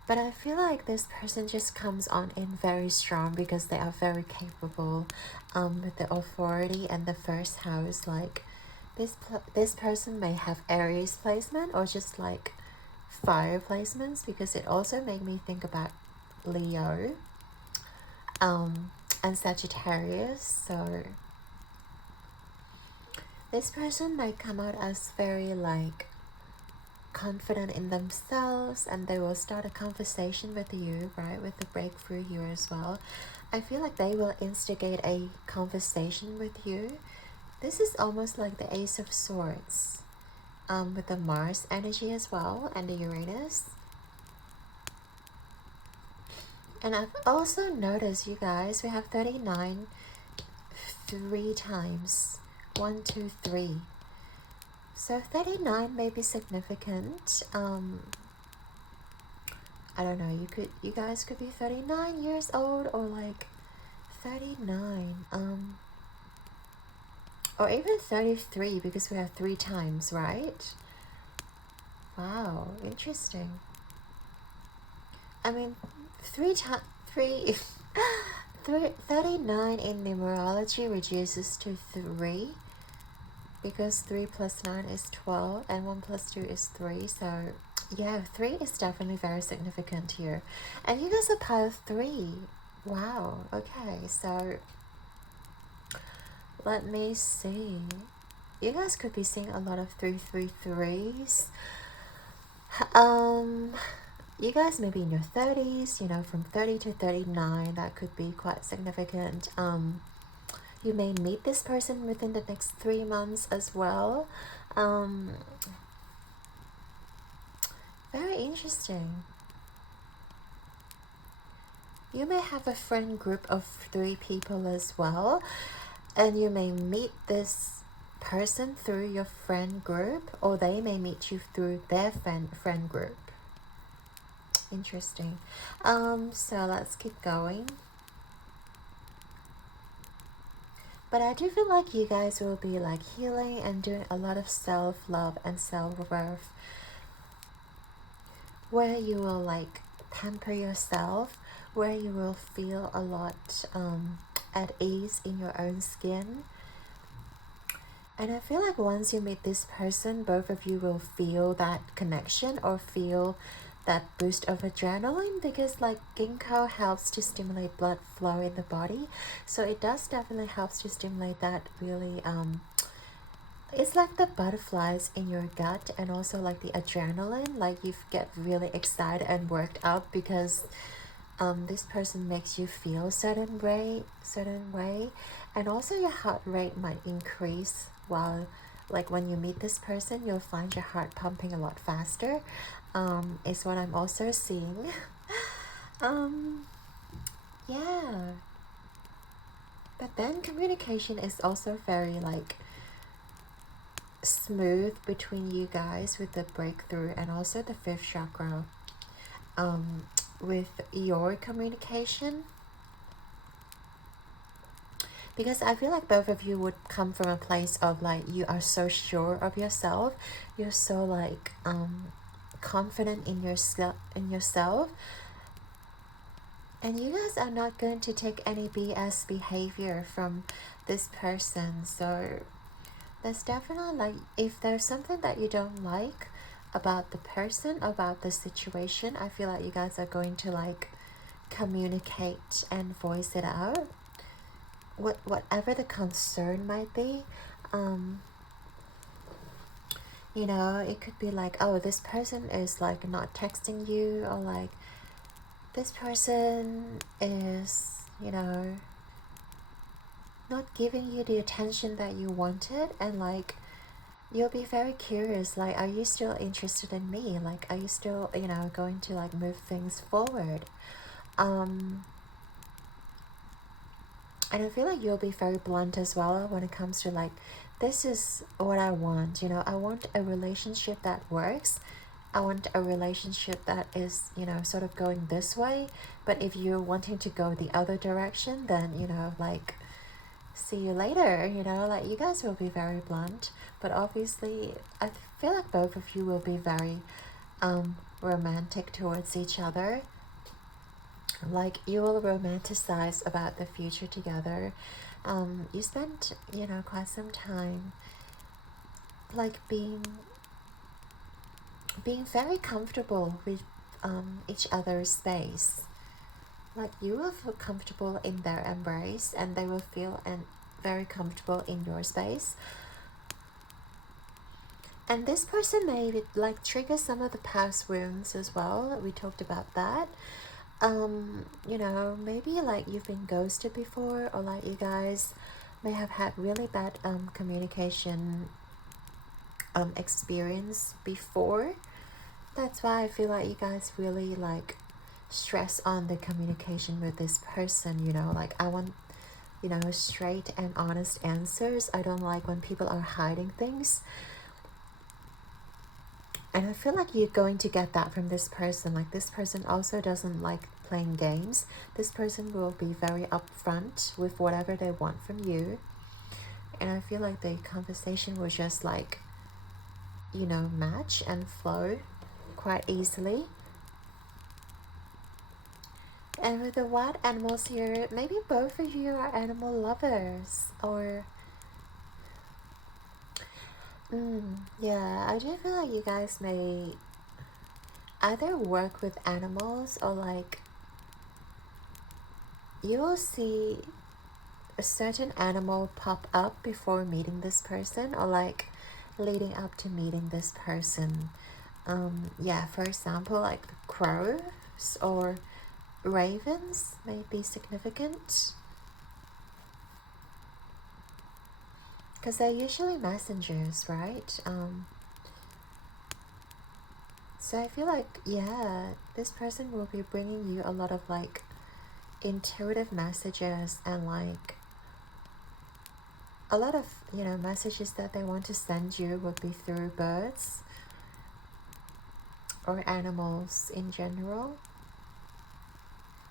But I feel like this person just comes on in very strong because they are very capable with the authority and the first house. Like this person may have Aries placement or just like fire placements, because it also made me think about Leo and Sagittarius. So this person might come out as very like confident in themselves, and they will start a conversation with you, right, with the breakthrough here as well. I feel like they will instigate a conversation with you. This is almost like the Ace of Swords with the Mars energy as well and the Uranus. And I've also noticed, you guys, we have 39 3 times. 1, 2, 3. So 39 may be significant. I don't know, you guys could be 39 years old, or like 39, or even 33, because we have 3 times, right? Wow, interesting. I mean, 39 in numerology reduces to 3, because 3 plus 9 is 12 and 1 plus 2 is 3. So yeah, 3 is definitely very significant here. And you guys are pile 3. Wow, okay, so let me see. You guys could be seeing a lot of 333s. You guys may be in your 30s, you know, from 30 to 39. That could be quite significant. You may meet this person within the next 3 months as well. Very interesting. You may have a friend group of 3 people as well, and you may meet this person through your friend group, or they may meet you through their friend group. Interesting. So let's keep going. But I do feel like you guys will be like healing and doing a lot of self-love and self-worth, where you will like pamper yourself, where you will feel a lot at ease in your own skin. And I feel like once you meet this person, both of you will feel that connection or feel that boost of adrenaline, because like ginkgo helps to stimulate blood flow in the body. So it does definitely helps to stimulate that really it's like the butterflies in your gut, and also like the adrenaline, like you get really excited and worked up because this person makes you feel certain way, and also your heart rate might increase while, like when you meet this person, you'll find your heart pumping a lot faster. Is what I'm also seeing. Yeah. But then communication is also very like smooth between you guys with the breakthrough, and also the 5th chakra with your communication, because I feel like both of you would come from a place of like you are so sure of yourself, you're so like confident in yourself, and you guys are not going to take any BS behavior from this person. So there's definitely like, if there's something that you don't like about the person, about the situation, I feel like you guys are going to like communicate and voice it out, whatever the concern might be. You know, it could be like, oh, this person is like not texting you, or like this person is, you know, not giving you the attention that you wanted, and like you'll be very curious, like, are you still interested in me? Like, are you still, you know, going to like move things forward? And I feel like you'll be very blunt as well when it comes to like, this is what I want, you know, I want a relationship that works. I want a relationship that is, you know, sort of going this way. But if you're wanting to go the other direction, then, you know, like, see you later, you know, like you guys will be very blunt. But obviously, I feel like both of you will be very romantic towards each other. Like you will romanticize about the future together. You spent, you know, quite some time like being very comfortable with each other's space. Like you will feel comfortable in their embrace, and they will feel very comfortable in your space. And this person may like trigger some of the past wounds as well. We talked about that. You know, maybe like you've been ghosted before, or like you guys may have had really bad communication experience before. That's why I feel like you guys really like stress on the communication with this person, you know, like I want, you know, straight and honest answers. I don't like when people are hiding things. And I feel like you're going to get that from this person. Like this person also doesn't like playing games. This person will be very upfront with whatever they want from you. And I feel like the conversation will just like, you know, match and flow quite easily. And with the wild animals here, maybe both of you are animal lovers, or yeah, I do feel like you guys may either work with animals, or like you will see a certain animal pop up before meeting this person, or like leading up to meeting this person. Yeah, for example, like crows or ravens may be significant, because they're usually messengers, right? So I feel like, yeah, this person will be bringing you a lot of like intuitive messages, and like a lot of, you know, messages that they want to send you would be through birds or animals in general.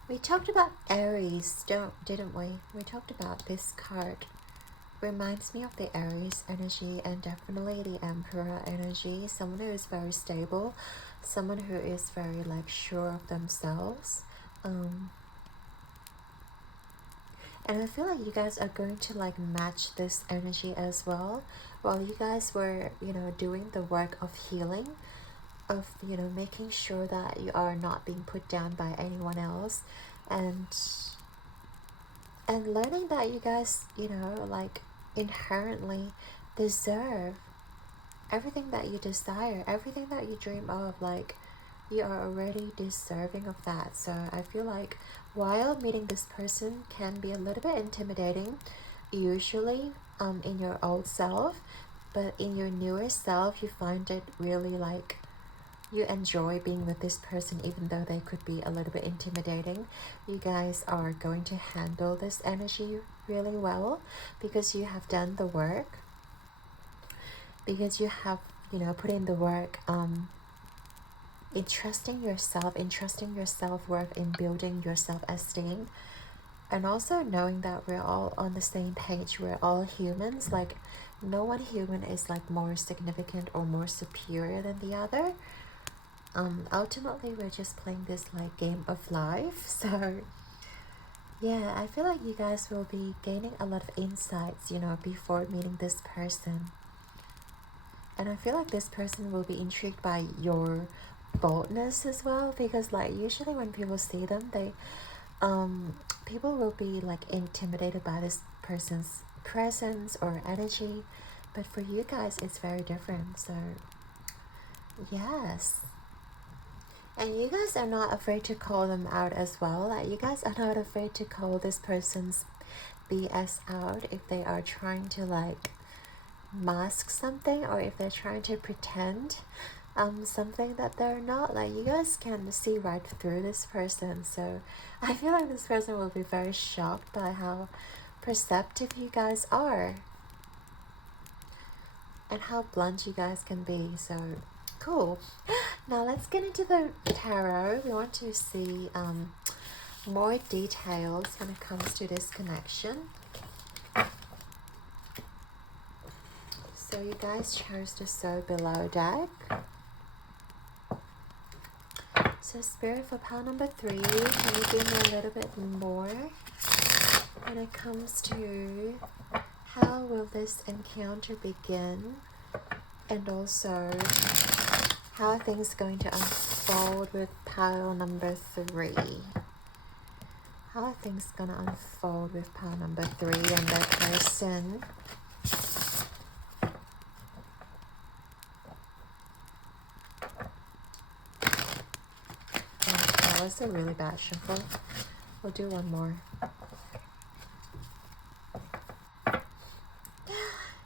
We talked about Aries, didn't we? We talked about this card. Reminds me of the Aries energy, and definitely the Emperor energy. Someone who is very stable, someone who is very like sure of themselves. And I feel like you guys are going to like match this energy as well, while you guys were, you know, doing the work of healing, of, you know, making sure that you are not being put down by anyone else, and learning that you guys, you know, like inherently deserve everything that you desire, everything that you dream of. Like you are already deserving of that. So I feel like while meeting this person can be a little bit intimidating, usually in your old self, but in your newer self you find it really like you enjoy being with this person, even though they could be a little bit intimidating. You guys are going to handle this energy really well, because you have done the work, because you have, you know, put in the work in trusting yourself, in trusting your self-worth, in building your self-esteem, and also knowing that we're all on the same page. We're all humans. Like no one human is like more significant or more superior than the other. Ultimately we're just playing this like game of life. So yeah, I feel like you guys will be gaining a lot of insights, you know, before meeting this person. And I feel like this person will be intrigued by your boldness as well, because like usually when people see them, they people will be like intimidated by this person's presence or energy, but for you guys it's very different. So yes. And you guys are not afraid to call them out as well. Like you guys are not afraid to call this person's BS out if they are trying to like mask something, or if they're trying to pretend something that they're not. Like you guys can see right through this person. So I feel like this person will be very shocked by how perceptive you guys are, and how blunt you guys can be. So cool. Now let's get into the tarot. We want to see more details when it comes to this connection. So you guys chose the So Below deck. So Spirit, for pile number 3, can you give me a little bit more when it comes to how will this encounter begin, and also how are things going to unfold with pile number 3? How are things going to unfold with pile number 3 and their person? That was a really bad shuffle. We'll do one more.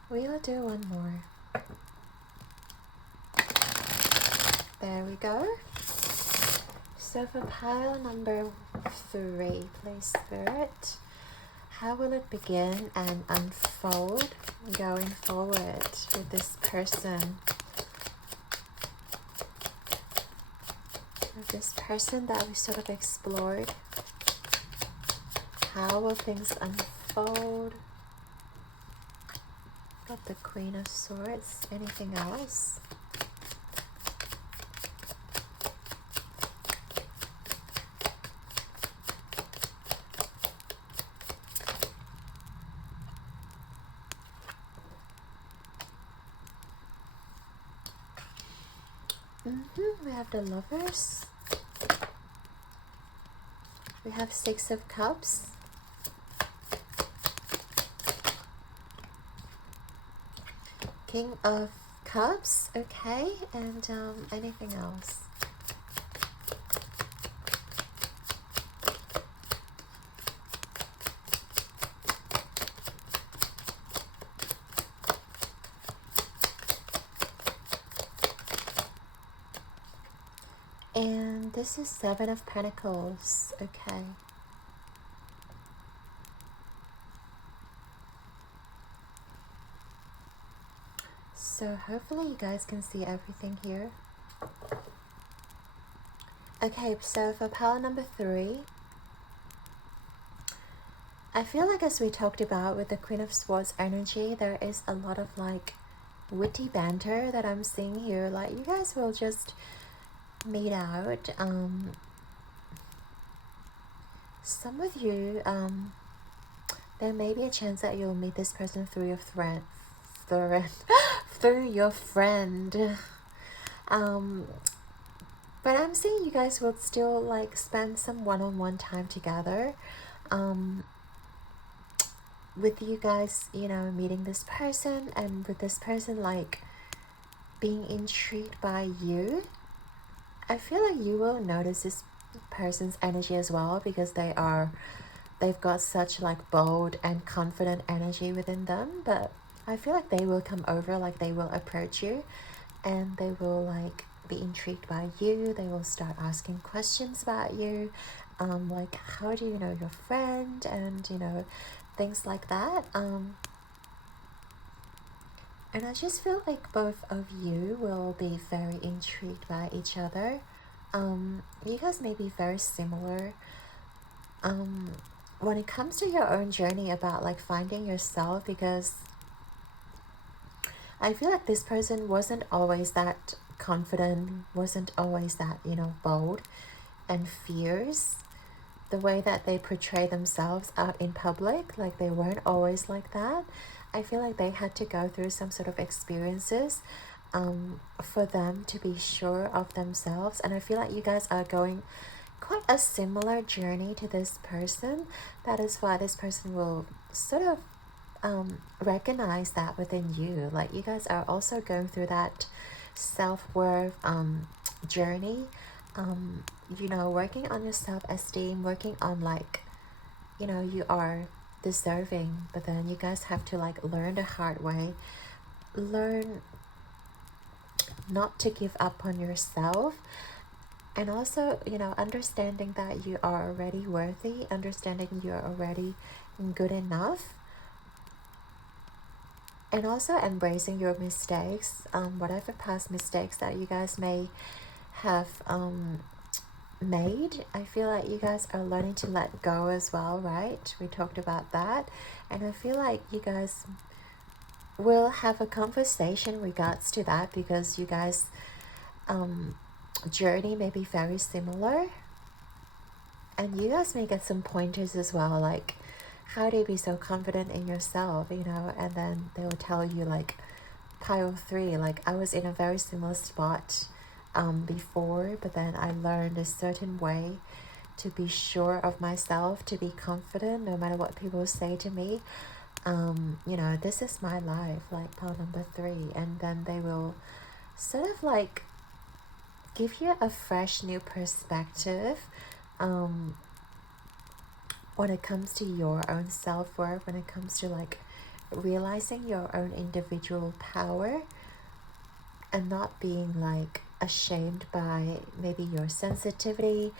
We'll do one more. There we go. So for pile number 3, please Spirit, how will it begin and unfold going forward with this person? With this person that we sort of explored. How will things unfold? Got the Queen of Swords. Anything else? We have the Lovers. We have 6 of Cups. King of Cups, okay, and anything else? And this is 7 of Pentacles, okay. So hopefully you guys can see everything here. Okay, so for pile number 3, I feel like as we talked about with the Queen of Swords energy, there is a lot of like witty banter that I'm seeing here. Like you guys will just meet out. Some of you, there may be a chance that you'll meet this person through your friend. Through your friend. But I'm seeing you guys will still like spend some one-on-one time together. With you guys, you know, meeting this person, and with this person like being intrigued by you. I feel like you will notice this person's energy as well, because they've got such like bold and confident energy within them. But I feel like they will come over, like they will approach you, and they will like be intrigued by you. They will start asking questions about you, like how do you know your friend, and you know, things like that. And I just feel like both of you will be very intrigued by each other. You guys may be very similar. When it comes to your own journey about like finding yourself, because I feel like this person wasn't always that confident, wasn't always that, you know, bold and fierce. The way that they portray themselves out in public, like they weren't always like that. I feel like they had to go through some sort of experiences for them to be sure of themselves. And I feel like you guys are going quite a similar journey to this person. That is why this person will sort of recognize that within you. Like you guys are also going through that self-worth journey. You know, working on your self-esteem, working on like, you know, you are deserving, but then you guys have to like learn the hard way, learn not to give up on yourself, and also, you know, understanding that you are already worthy, understanding you're already good enough, and also embracing your mistakes, whatever past mistakes that you guys may have made. I feel like you guys are learning to let go as well, right? We talked about that, and I feel like you guys will have a conversation regards to that, because you guys journey may be very similar, and you guys may get some pointers as well, like how to be so confident in yourself, you know. And then they will tell you like pile 3, like I was in a very similar spot before, but then I learned a certain way to be sure of myself, to be confident no matter what people say to me. You know, this is my life, like pile number 3. And then they will sort of like give you a fresh new perspective when it comes to your own self-worth, when it comes to like realizing your own individual power, and not being like ashamed by maybe your sensitivity,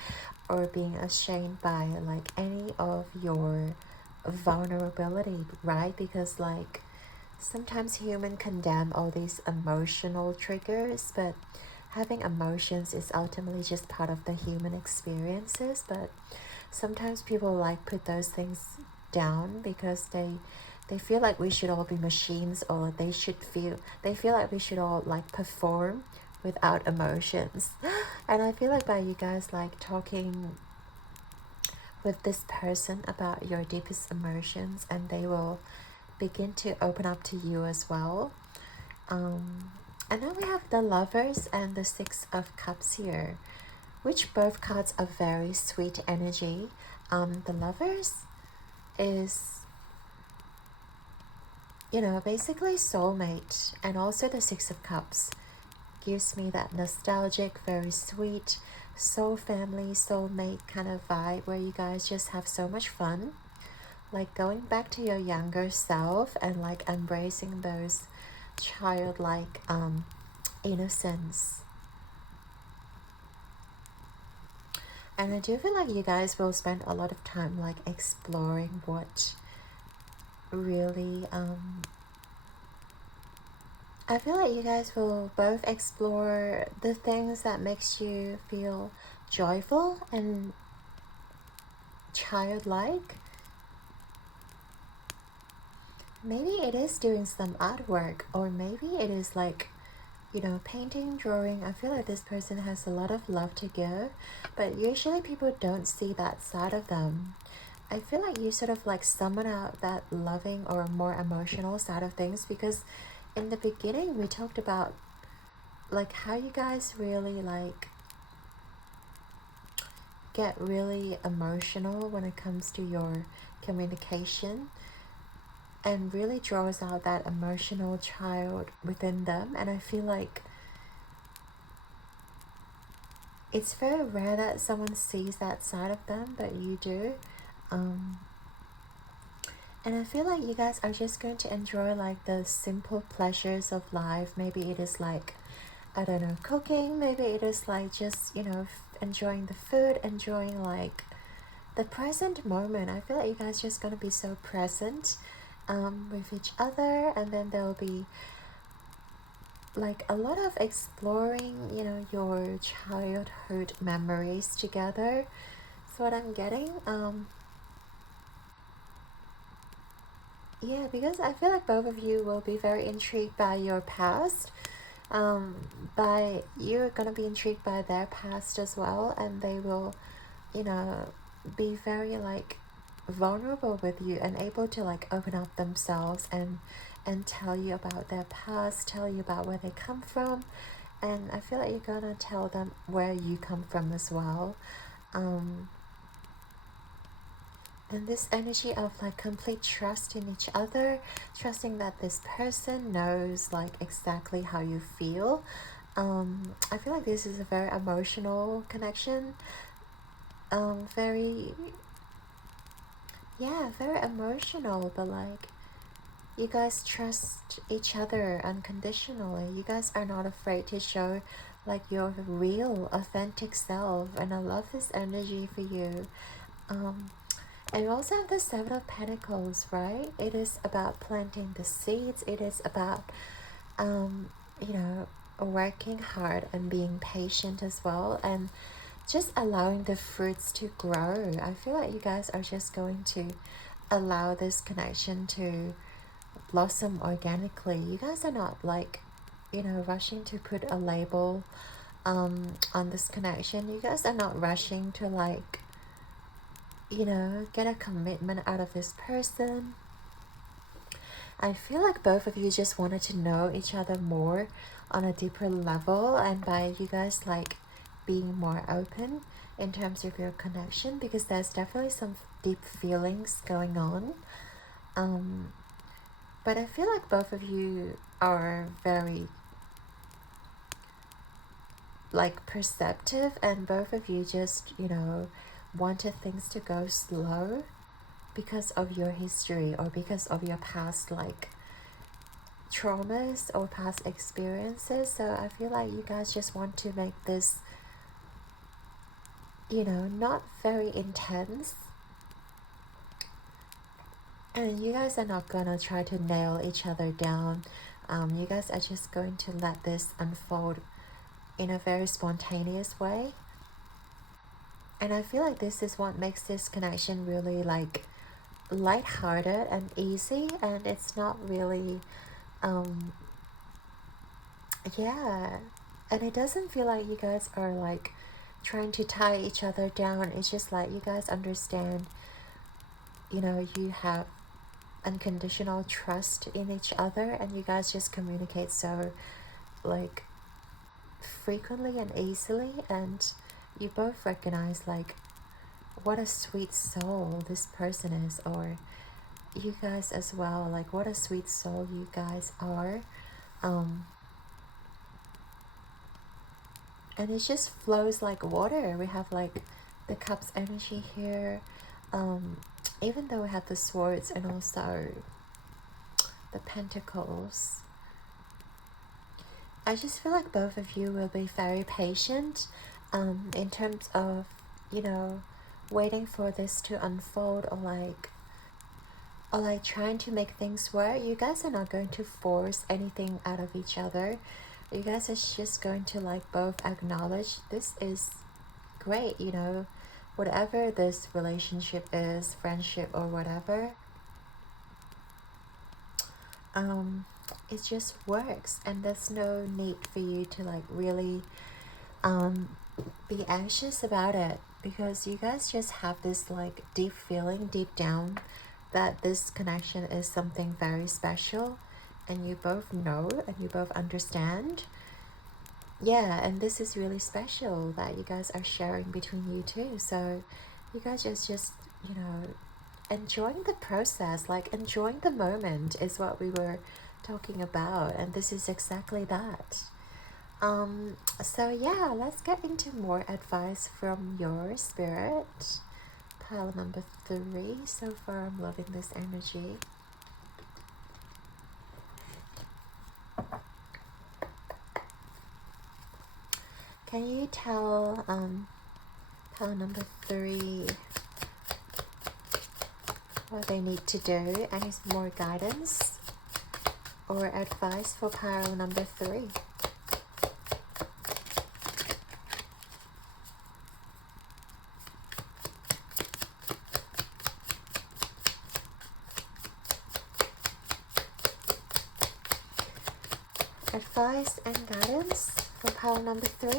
or being ashamed by like any of your vulnerability, right? Because like sometimes humans condemn all these emotional triggers, but having emotions is ultimately just part of the human experiences. But sometimes people like put those things down because they feel like we should all be machines, or they feel like we should all like perform without emotions. And I feel like by you guys like talking with this person about your deepest emotions, and they will begin to open up to you as well. And then we have the Lovers and the Six of Cups here, which both cards are very sweet energy. The Lovers is, you know, basically soulmate, and also the Six of Cups gives me that nostalgic, very sweet soul family, soulmate kind of vibe, where you guys just have so much fun, like going back to your younger self and like embracing those childlike innocence. And I do feel like you guys will spend a lot of time like exploring what really I feel like you guys will both explore the things that makes you feel joyful and childlike. Maybe it is doing some artwork, or maybe it is like, you know, painting, drawing. I feel like this person has a lot of love to give, but usually people don't see that side of them. I feel like you sort of like summon out that loving or more emotional side of things, because in the beginning we talked about like how you guys really like get really emotional when it comes to your communication, and really draws out that emotional child within them. And I feel like it's very rare that someone sees that side of them, but you do. And I feel like you guys are just going to enjoy like the simple pleasures of life. Maybe it is like, I don't know, cooking. Maybe it is like just, you know, enjoying the food, enjoying like the present moment. I feel like you guys just gonna be so present with each other. And then there'll be like a lot of exploring, you know, your childhood memories together. That's what I'm getting. Yeah, because I feel like both of you will be very intrigued by your past. By you're gonna be intrigued by their past as well, and they will, you know, be very like vulnerable with you and able to like open up themselves and tell you about their past, tell you about where they come from. And I feel like you're gonna tell them where you come from as well. And this energy of like complete trust in each other, trusting that this person knows like exactly how you feel. I feel like this is a very emotional connection. Very, yeah, very emotional, but like you guys trust each other unconditionally. You guys are not afraid to show like your real, authentic self, and I love this energy for you. And you also have the Seven of Pentacles, right? It is about planting the seeds. It is about, you know, working hard and being patient as well, and just allowing the fruits to grow. I feel like you guys are just going to allow this connection to blossom organically. You guys are not like, you know, rushing to put a label on this connection. You guys are not rushing to like, you know, get a commitment out of this person. I feel like both of you just wanted to know each other more on a deeper level, and by you guys like being more open in terms of your connection, because there's definitely some deep feelings going on. But I feel like both of you are very like perceptive, and both of you just, you know, wanted things to go slow because of your history or because of your past like traumas or past experiences. So I feel like you guys just want to make this, you know, not very intense, and you guys are not gonna try to nail each other down. You guys are just going to let this unfold in a very spontaneous way. And I feel like this is what makes this connection really like lighthearted and easy, and it's not really yeah, and it doesn't feel like you guys are like trying to tie each other down. It's just like you guys understand, you know, you have unconditional trust in each other, and you guys just communicate so like frequently and easily, and you both recognize like what a sweet soul this person is, or you guys as well, like what a sweet soul you guys are. And it just flows like water. We have like the cups energy here, even though we have the swords and also the pentacles. I just feel like both of you will be very patient in terms of, you know, waiting for this to unfold, or like trying to make things work. You guys are not going to force anything out of each other. You guys are just going to like both acknowledge this is great, you know, whatever this relationship is, friendship or whatever, it just works, and there's no need for you to like really be anxious about it, because you guys just have this like deep feeling deep down that this connection is something very special, and you both know and you both understand. Yeah, and this is really special that you guys are sharing between you two. So you guys just you know, enjoying the process, like enjoying the moment is what we were talking about, and this is exactly that. So yeah, let's get into more advice from your spirit. Pile number 3. So far I'm loving this energy. Can you tell pile number 3 what they need to do? Any more guidance or advice for pile number 3? Advice and guidance for pile number 3.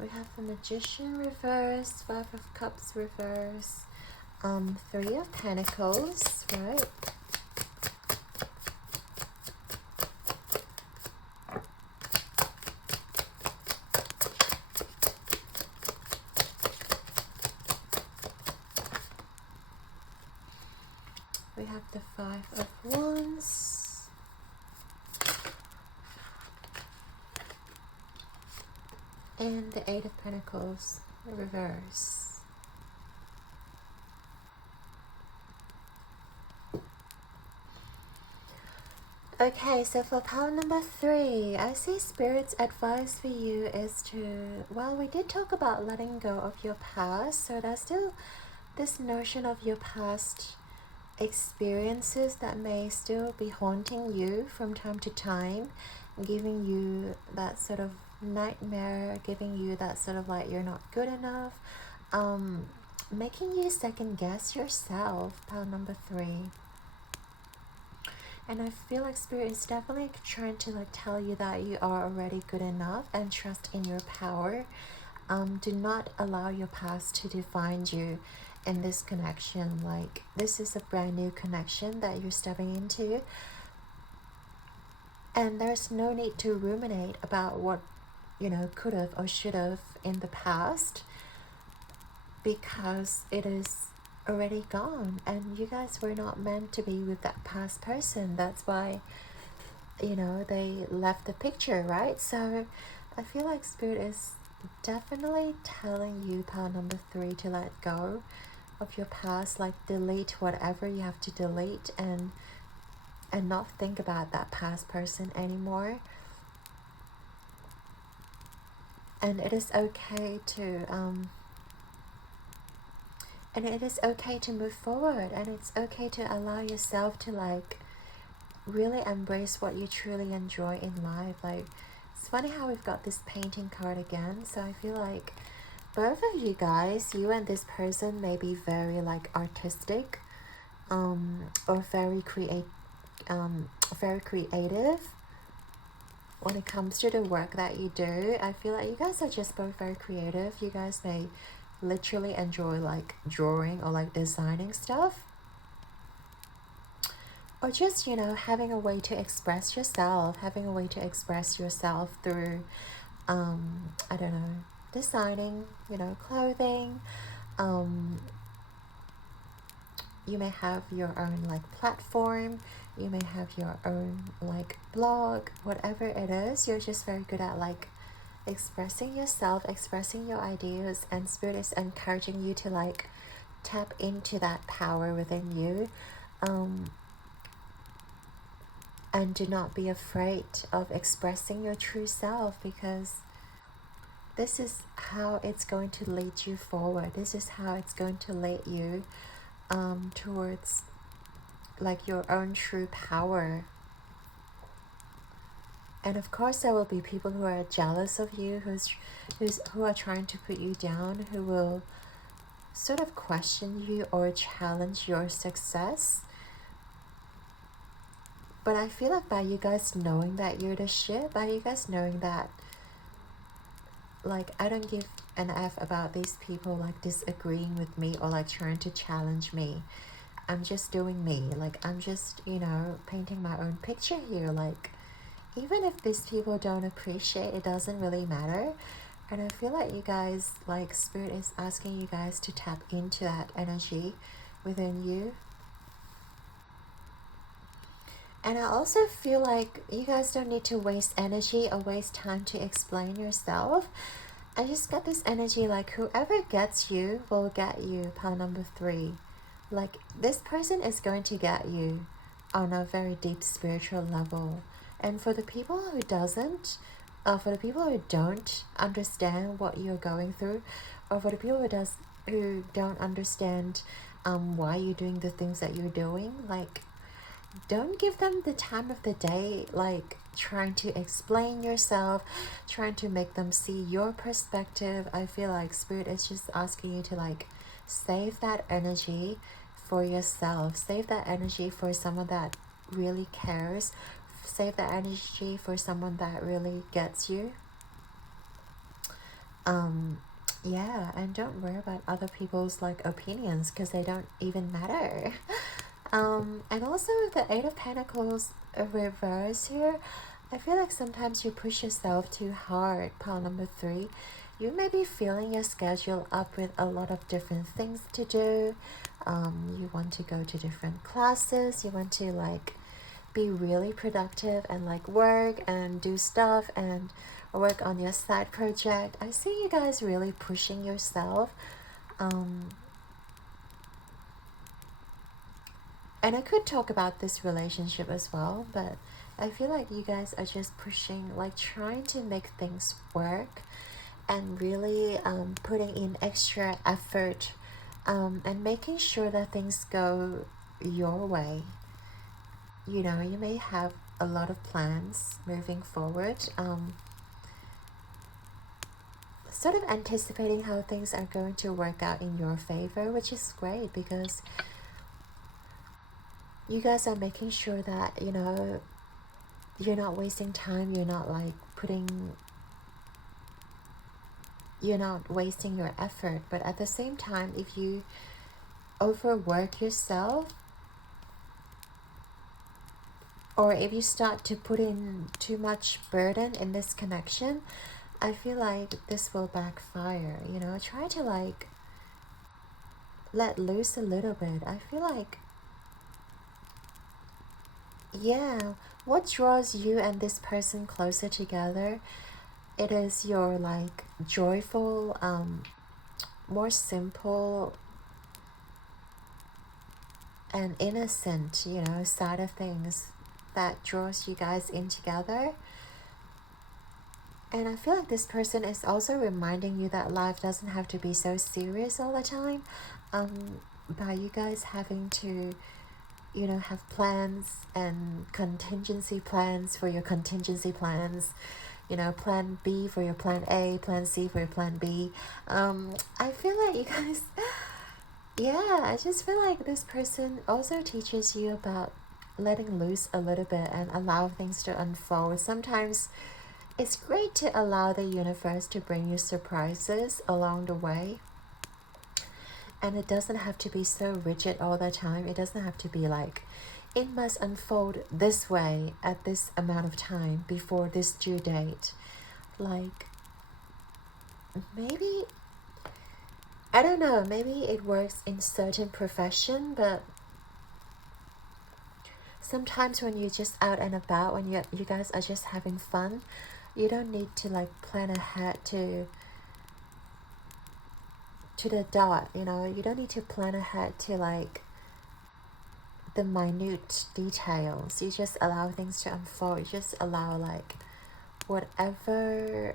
We have the Magician reverse, 5 of Cups reverse, 3 of Pentacles, right? We have the 5 of Wands. And the 8 of Pentacles, reverse. Okay, so for pile number 3, I see Spirit's advice for you is to, well, we did talk about letting go of your past, so there's still this notion of your past experiences that may still be haunting you from time to time, giving you that sort of nightmare, giving you that sort of like you're not good enough, making you second guess yourself, pile number 3. And I feel like Spirit is definitely trying to like tell you that you are already good enough and trust in your power. Do not allow your past to define you in this connection. Like, this is a brand new connection that you're stepping into. And there's no need to ruminate about what, you know, could have or should have in the past, because it is already gone and you guys were not meant to be with that past person. That's why, you know, they left the picture, right? So I feel like Spirit is definitely telling you, pile number 3, to let go of your past. Like, delete whatever you have to delete and not think about that past person anymore. And it is okay to move forward, and it's okay to allow yourself to like really embrace what you truly enjoy in life. Like, it's funny how we've got this painting card again. So I feel like both of you guys, you and this person, may be very like artistic, or very creative when it comes to the work that you do. I feel like you guys are just both very creative. You guys may literally enjoy like drawing or like designing stuff, or just, you know, having a way to express yourself, through I don't know, designing, you know, clothing. You may have your own like platform, you may have your own like blog, whatever it is. You're just very good at like expressing yourself, expressing your ideas, and Spirit is encouraging you to like tap into that power within you. And do not be afraid of expressing your true self, because this is how it's going to lead you forward. This is how it's going to lead you towards like your own true power. And of course there will be people who are jealous of you, who are trying to put you down, who will sort of question you or challenge your success. But I feel like by you guys knowing that you're the shit, by you guys knowing that like I don't give an F about these people like disagreeing with me or like trying to challenge me. I'm just doing me. Like, I'm just, you know, painting my own picture here. Like, even if these people don't appreciate, it doesn't really matter. And I feel like you guys, like, Spirit is asking you guys to tap into that energy within you. And I also feel like you guys don't need to waste energy or waste time to explain yourself. I just got this energy like whoever gets you will get you, pile number 3. Like, this person is going to get you on a very deep spiritual level. And for the people who don't understand what you're going through, or for the people who don't understand why you're doing the things that you're doing, like, don't give them the time of the day, like trying to explain yourself, trying to make them see your perspective. I feel like Spirit is just asking you to like save that energy for yourself. Save that energy for someone that really cares. Save that energy for someone that really gets you. Yeah, and don't worry about other people's like opinions, because they don't even matter. And also with the 8 of Pentacles reverse here, I feel like sometimes you push yourself too hard, pile number 3. You may be filling your schedule up with a lot of different things to do. You want to go to different classes. You want to like be really productive and like work and do stuff and work on your side project. I see you guys really pushing yourself. And I could talk about this relationship as well, but I feel like you guys are just pushing, like trying to make things work, and really putting in extra effort, and making sure that things go your way. You know, you may have a lot of plans moving forward, sort of anticipating how things are going to work out in your favor, which is great because you guys are making sure that, you know, you're not wasting time, you're not like you're not wasting your effort. But at the same time, if you overwork yourself, or if you start to put in too much burden in this connection, I feel like this will backfire. You know, try to like let loose a little bit. I feel like, yeah, what draws you and this person closer together, it is your like joyful, more simple and innocent, you know, side of things that draws you guys in together. And I feel like this person is also reminding you that life doesn't have to be so serious all the time. By you guys having to, you know, have plans and contingency plans for your contingency plans, you know, plan B for your plan A, plan C for your plan B. I feel like you guys, yeah, I just feel like this person also teaches you about letting loose a little bit and allow things to unfold. Sometimes it's great to allow the universe to bring you surprises along the way. And it doesn't have to be so rigid all the time. It doesn't have to be like, it must unfold this way at this amount of time before this due date. Like, maybe, I don't know, maybe it works in certain profession, but sometimes when you're just out and about, when you guys are just having fun, you don't need to like plan ahead to the dot, you know. You don't need to plan ahead to like the minute details. You just allow things to unfold. You just allow like whatever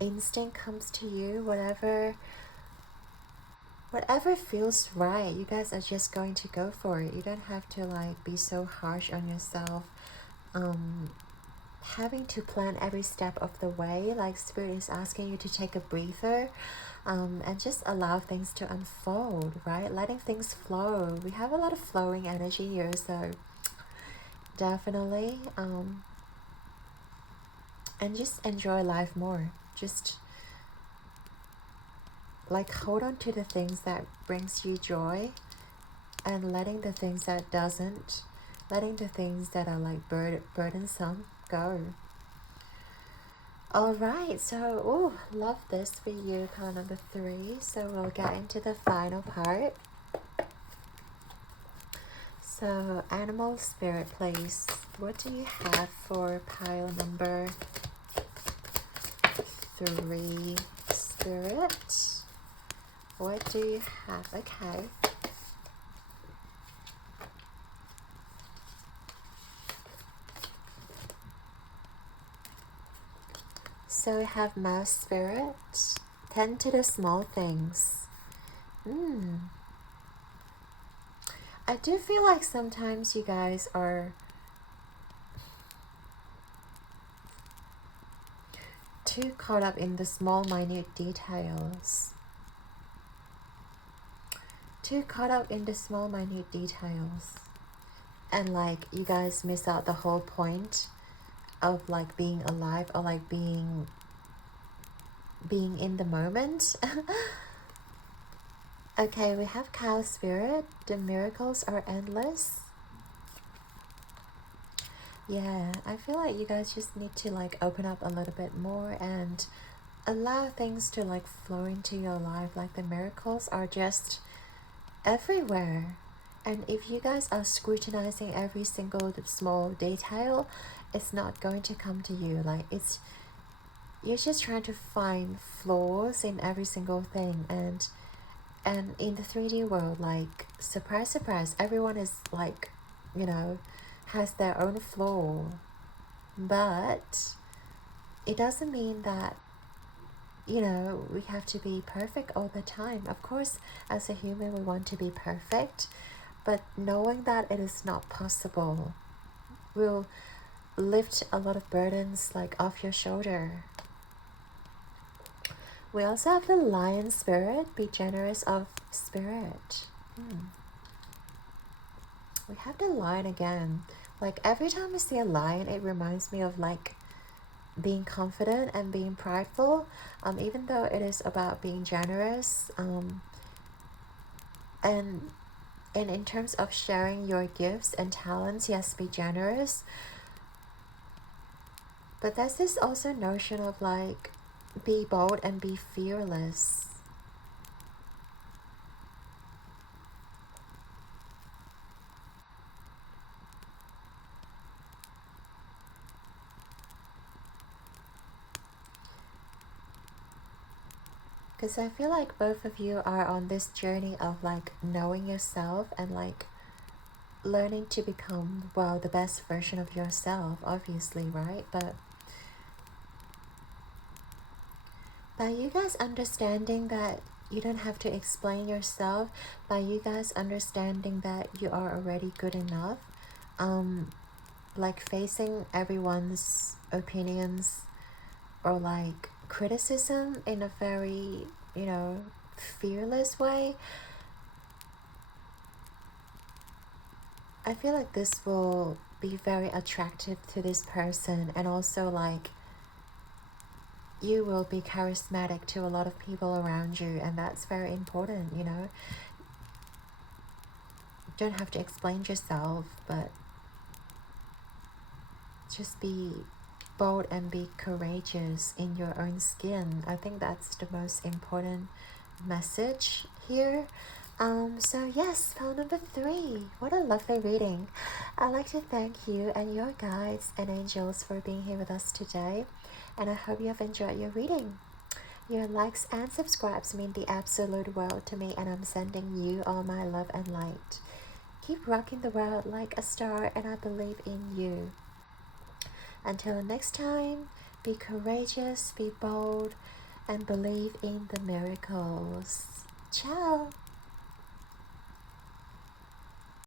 instinct comes to you, whatever feels right, you guys are just going to go for it. You don't have to like be so harsh on yourself, having to plan every step of the way. Like Spirit is asking you to take a breather, and just allow things to unfold, right? Letting things flow. We have a lot of flowing energy here, so definitely, and just enjoy life more. Just like hold on to the things that brings you joy, and letting the things that doesn't, letting the things that are like burdensome go. Alright, so, oh, love this for you, color number 3. So we'll get into the final part. So, animal spirit, please. What do you have for pile number 3, spirit? What do you have? Okay. So we have mouse spirit. Tend to the small things. I do feel like sometimes you guys are too caught up in the small, minute details. Too caught up in the small, minute details. And like you guys miss out the whole point of like being alive, or like being in the moment. Okay, we have cow spirit. The miracles are endless. Yeah, I feel like you guys just need to like open up a little bit more and allow things to like flow into your life. Like the miracles are just everywhere. And if you guys are scrutinizing every single small detail, it's not going to come to you. Like you're just trying to find flaws in every single thing. And in the 3D world, like surprise, surprise, everyone is like, you know, has their own flaw, but it doesn't mean that, you know, we have to be perfect all the time. Of course, as a human, we want to be perfect, but knowing that it is not possible will lift a lot of burdens like off your shoulder. We also have the lion spirit. Be generous of spirit. We have the lion again. Like every time I see a lion, it reminds me of like being confident and being prideful, even though it is about being generous, and in terms of sharing your gifts and talents, yes, be generous. But there's this also notion of like be bold and be fearless. Because I feel like both of you are on this journey of like knowing yourself and like learning to become, well, the best version of yourself, obviously, right? But by you guys understanding that you don't have to explain yourself, by you guys understanding that you are already good enough, like facing everyone's opinions or like criticism in a very, you know, fearless way, I feel like this will be very attractive to this person, and also like you will be charismatic to a lot of people around you, and that's very important, you know. You don't have to explain yourself, but just be bold and be courageous in your own skin. I think that's the most important message here. So yes, file number 3. What a lovely reading. I'd like to thank you and your guides and angels for being here with us today, and I hope you have enjoyed your reading. Your likes and subscribes mean the absolute world to me, and I'm sending you all my love and light. Keep rocking the world like a star, and I believe in you. Until next time, be courageous, be bold, and believe in the miracles. Ciao!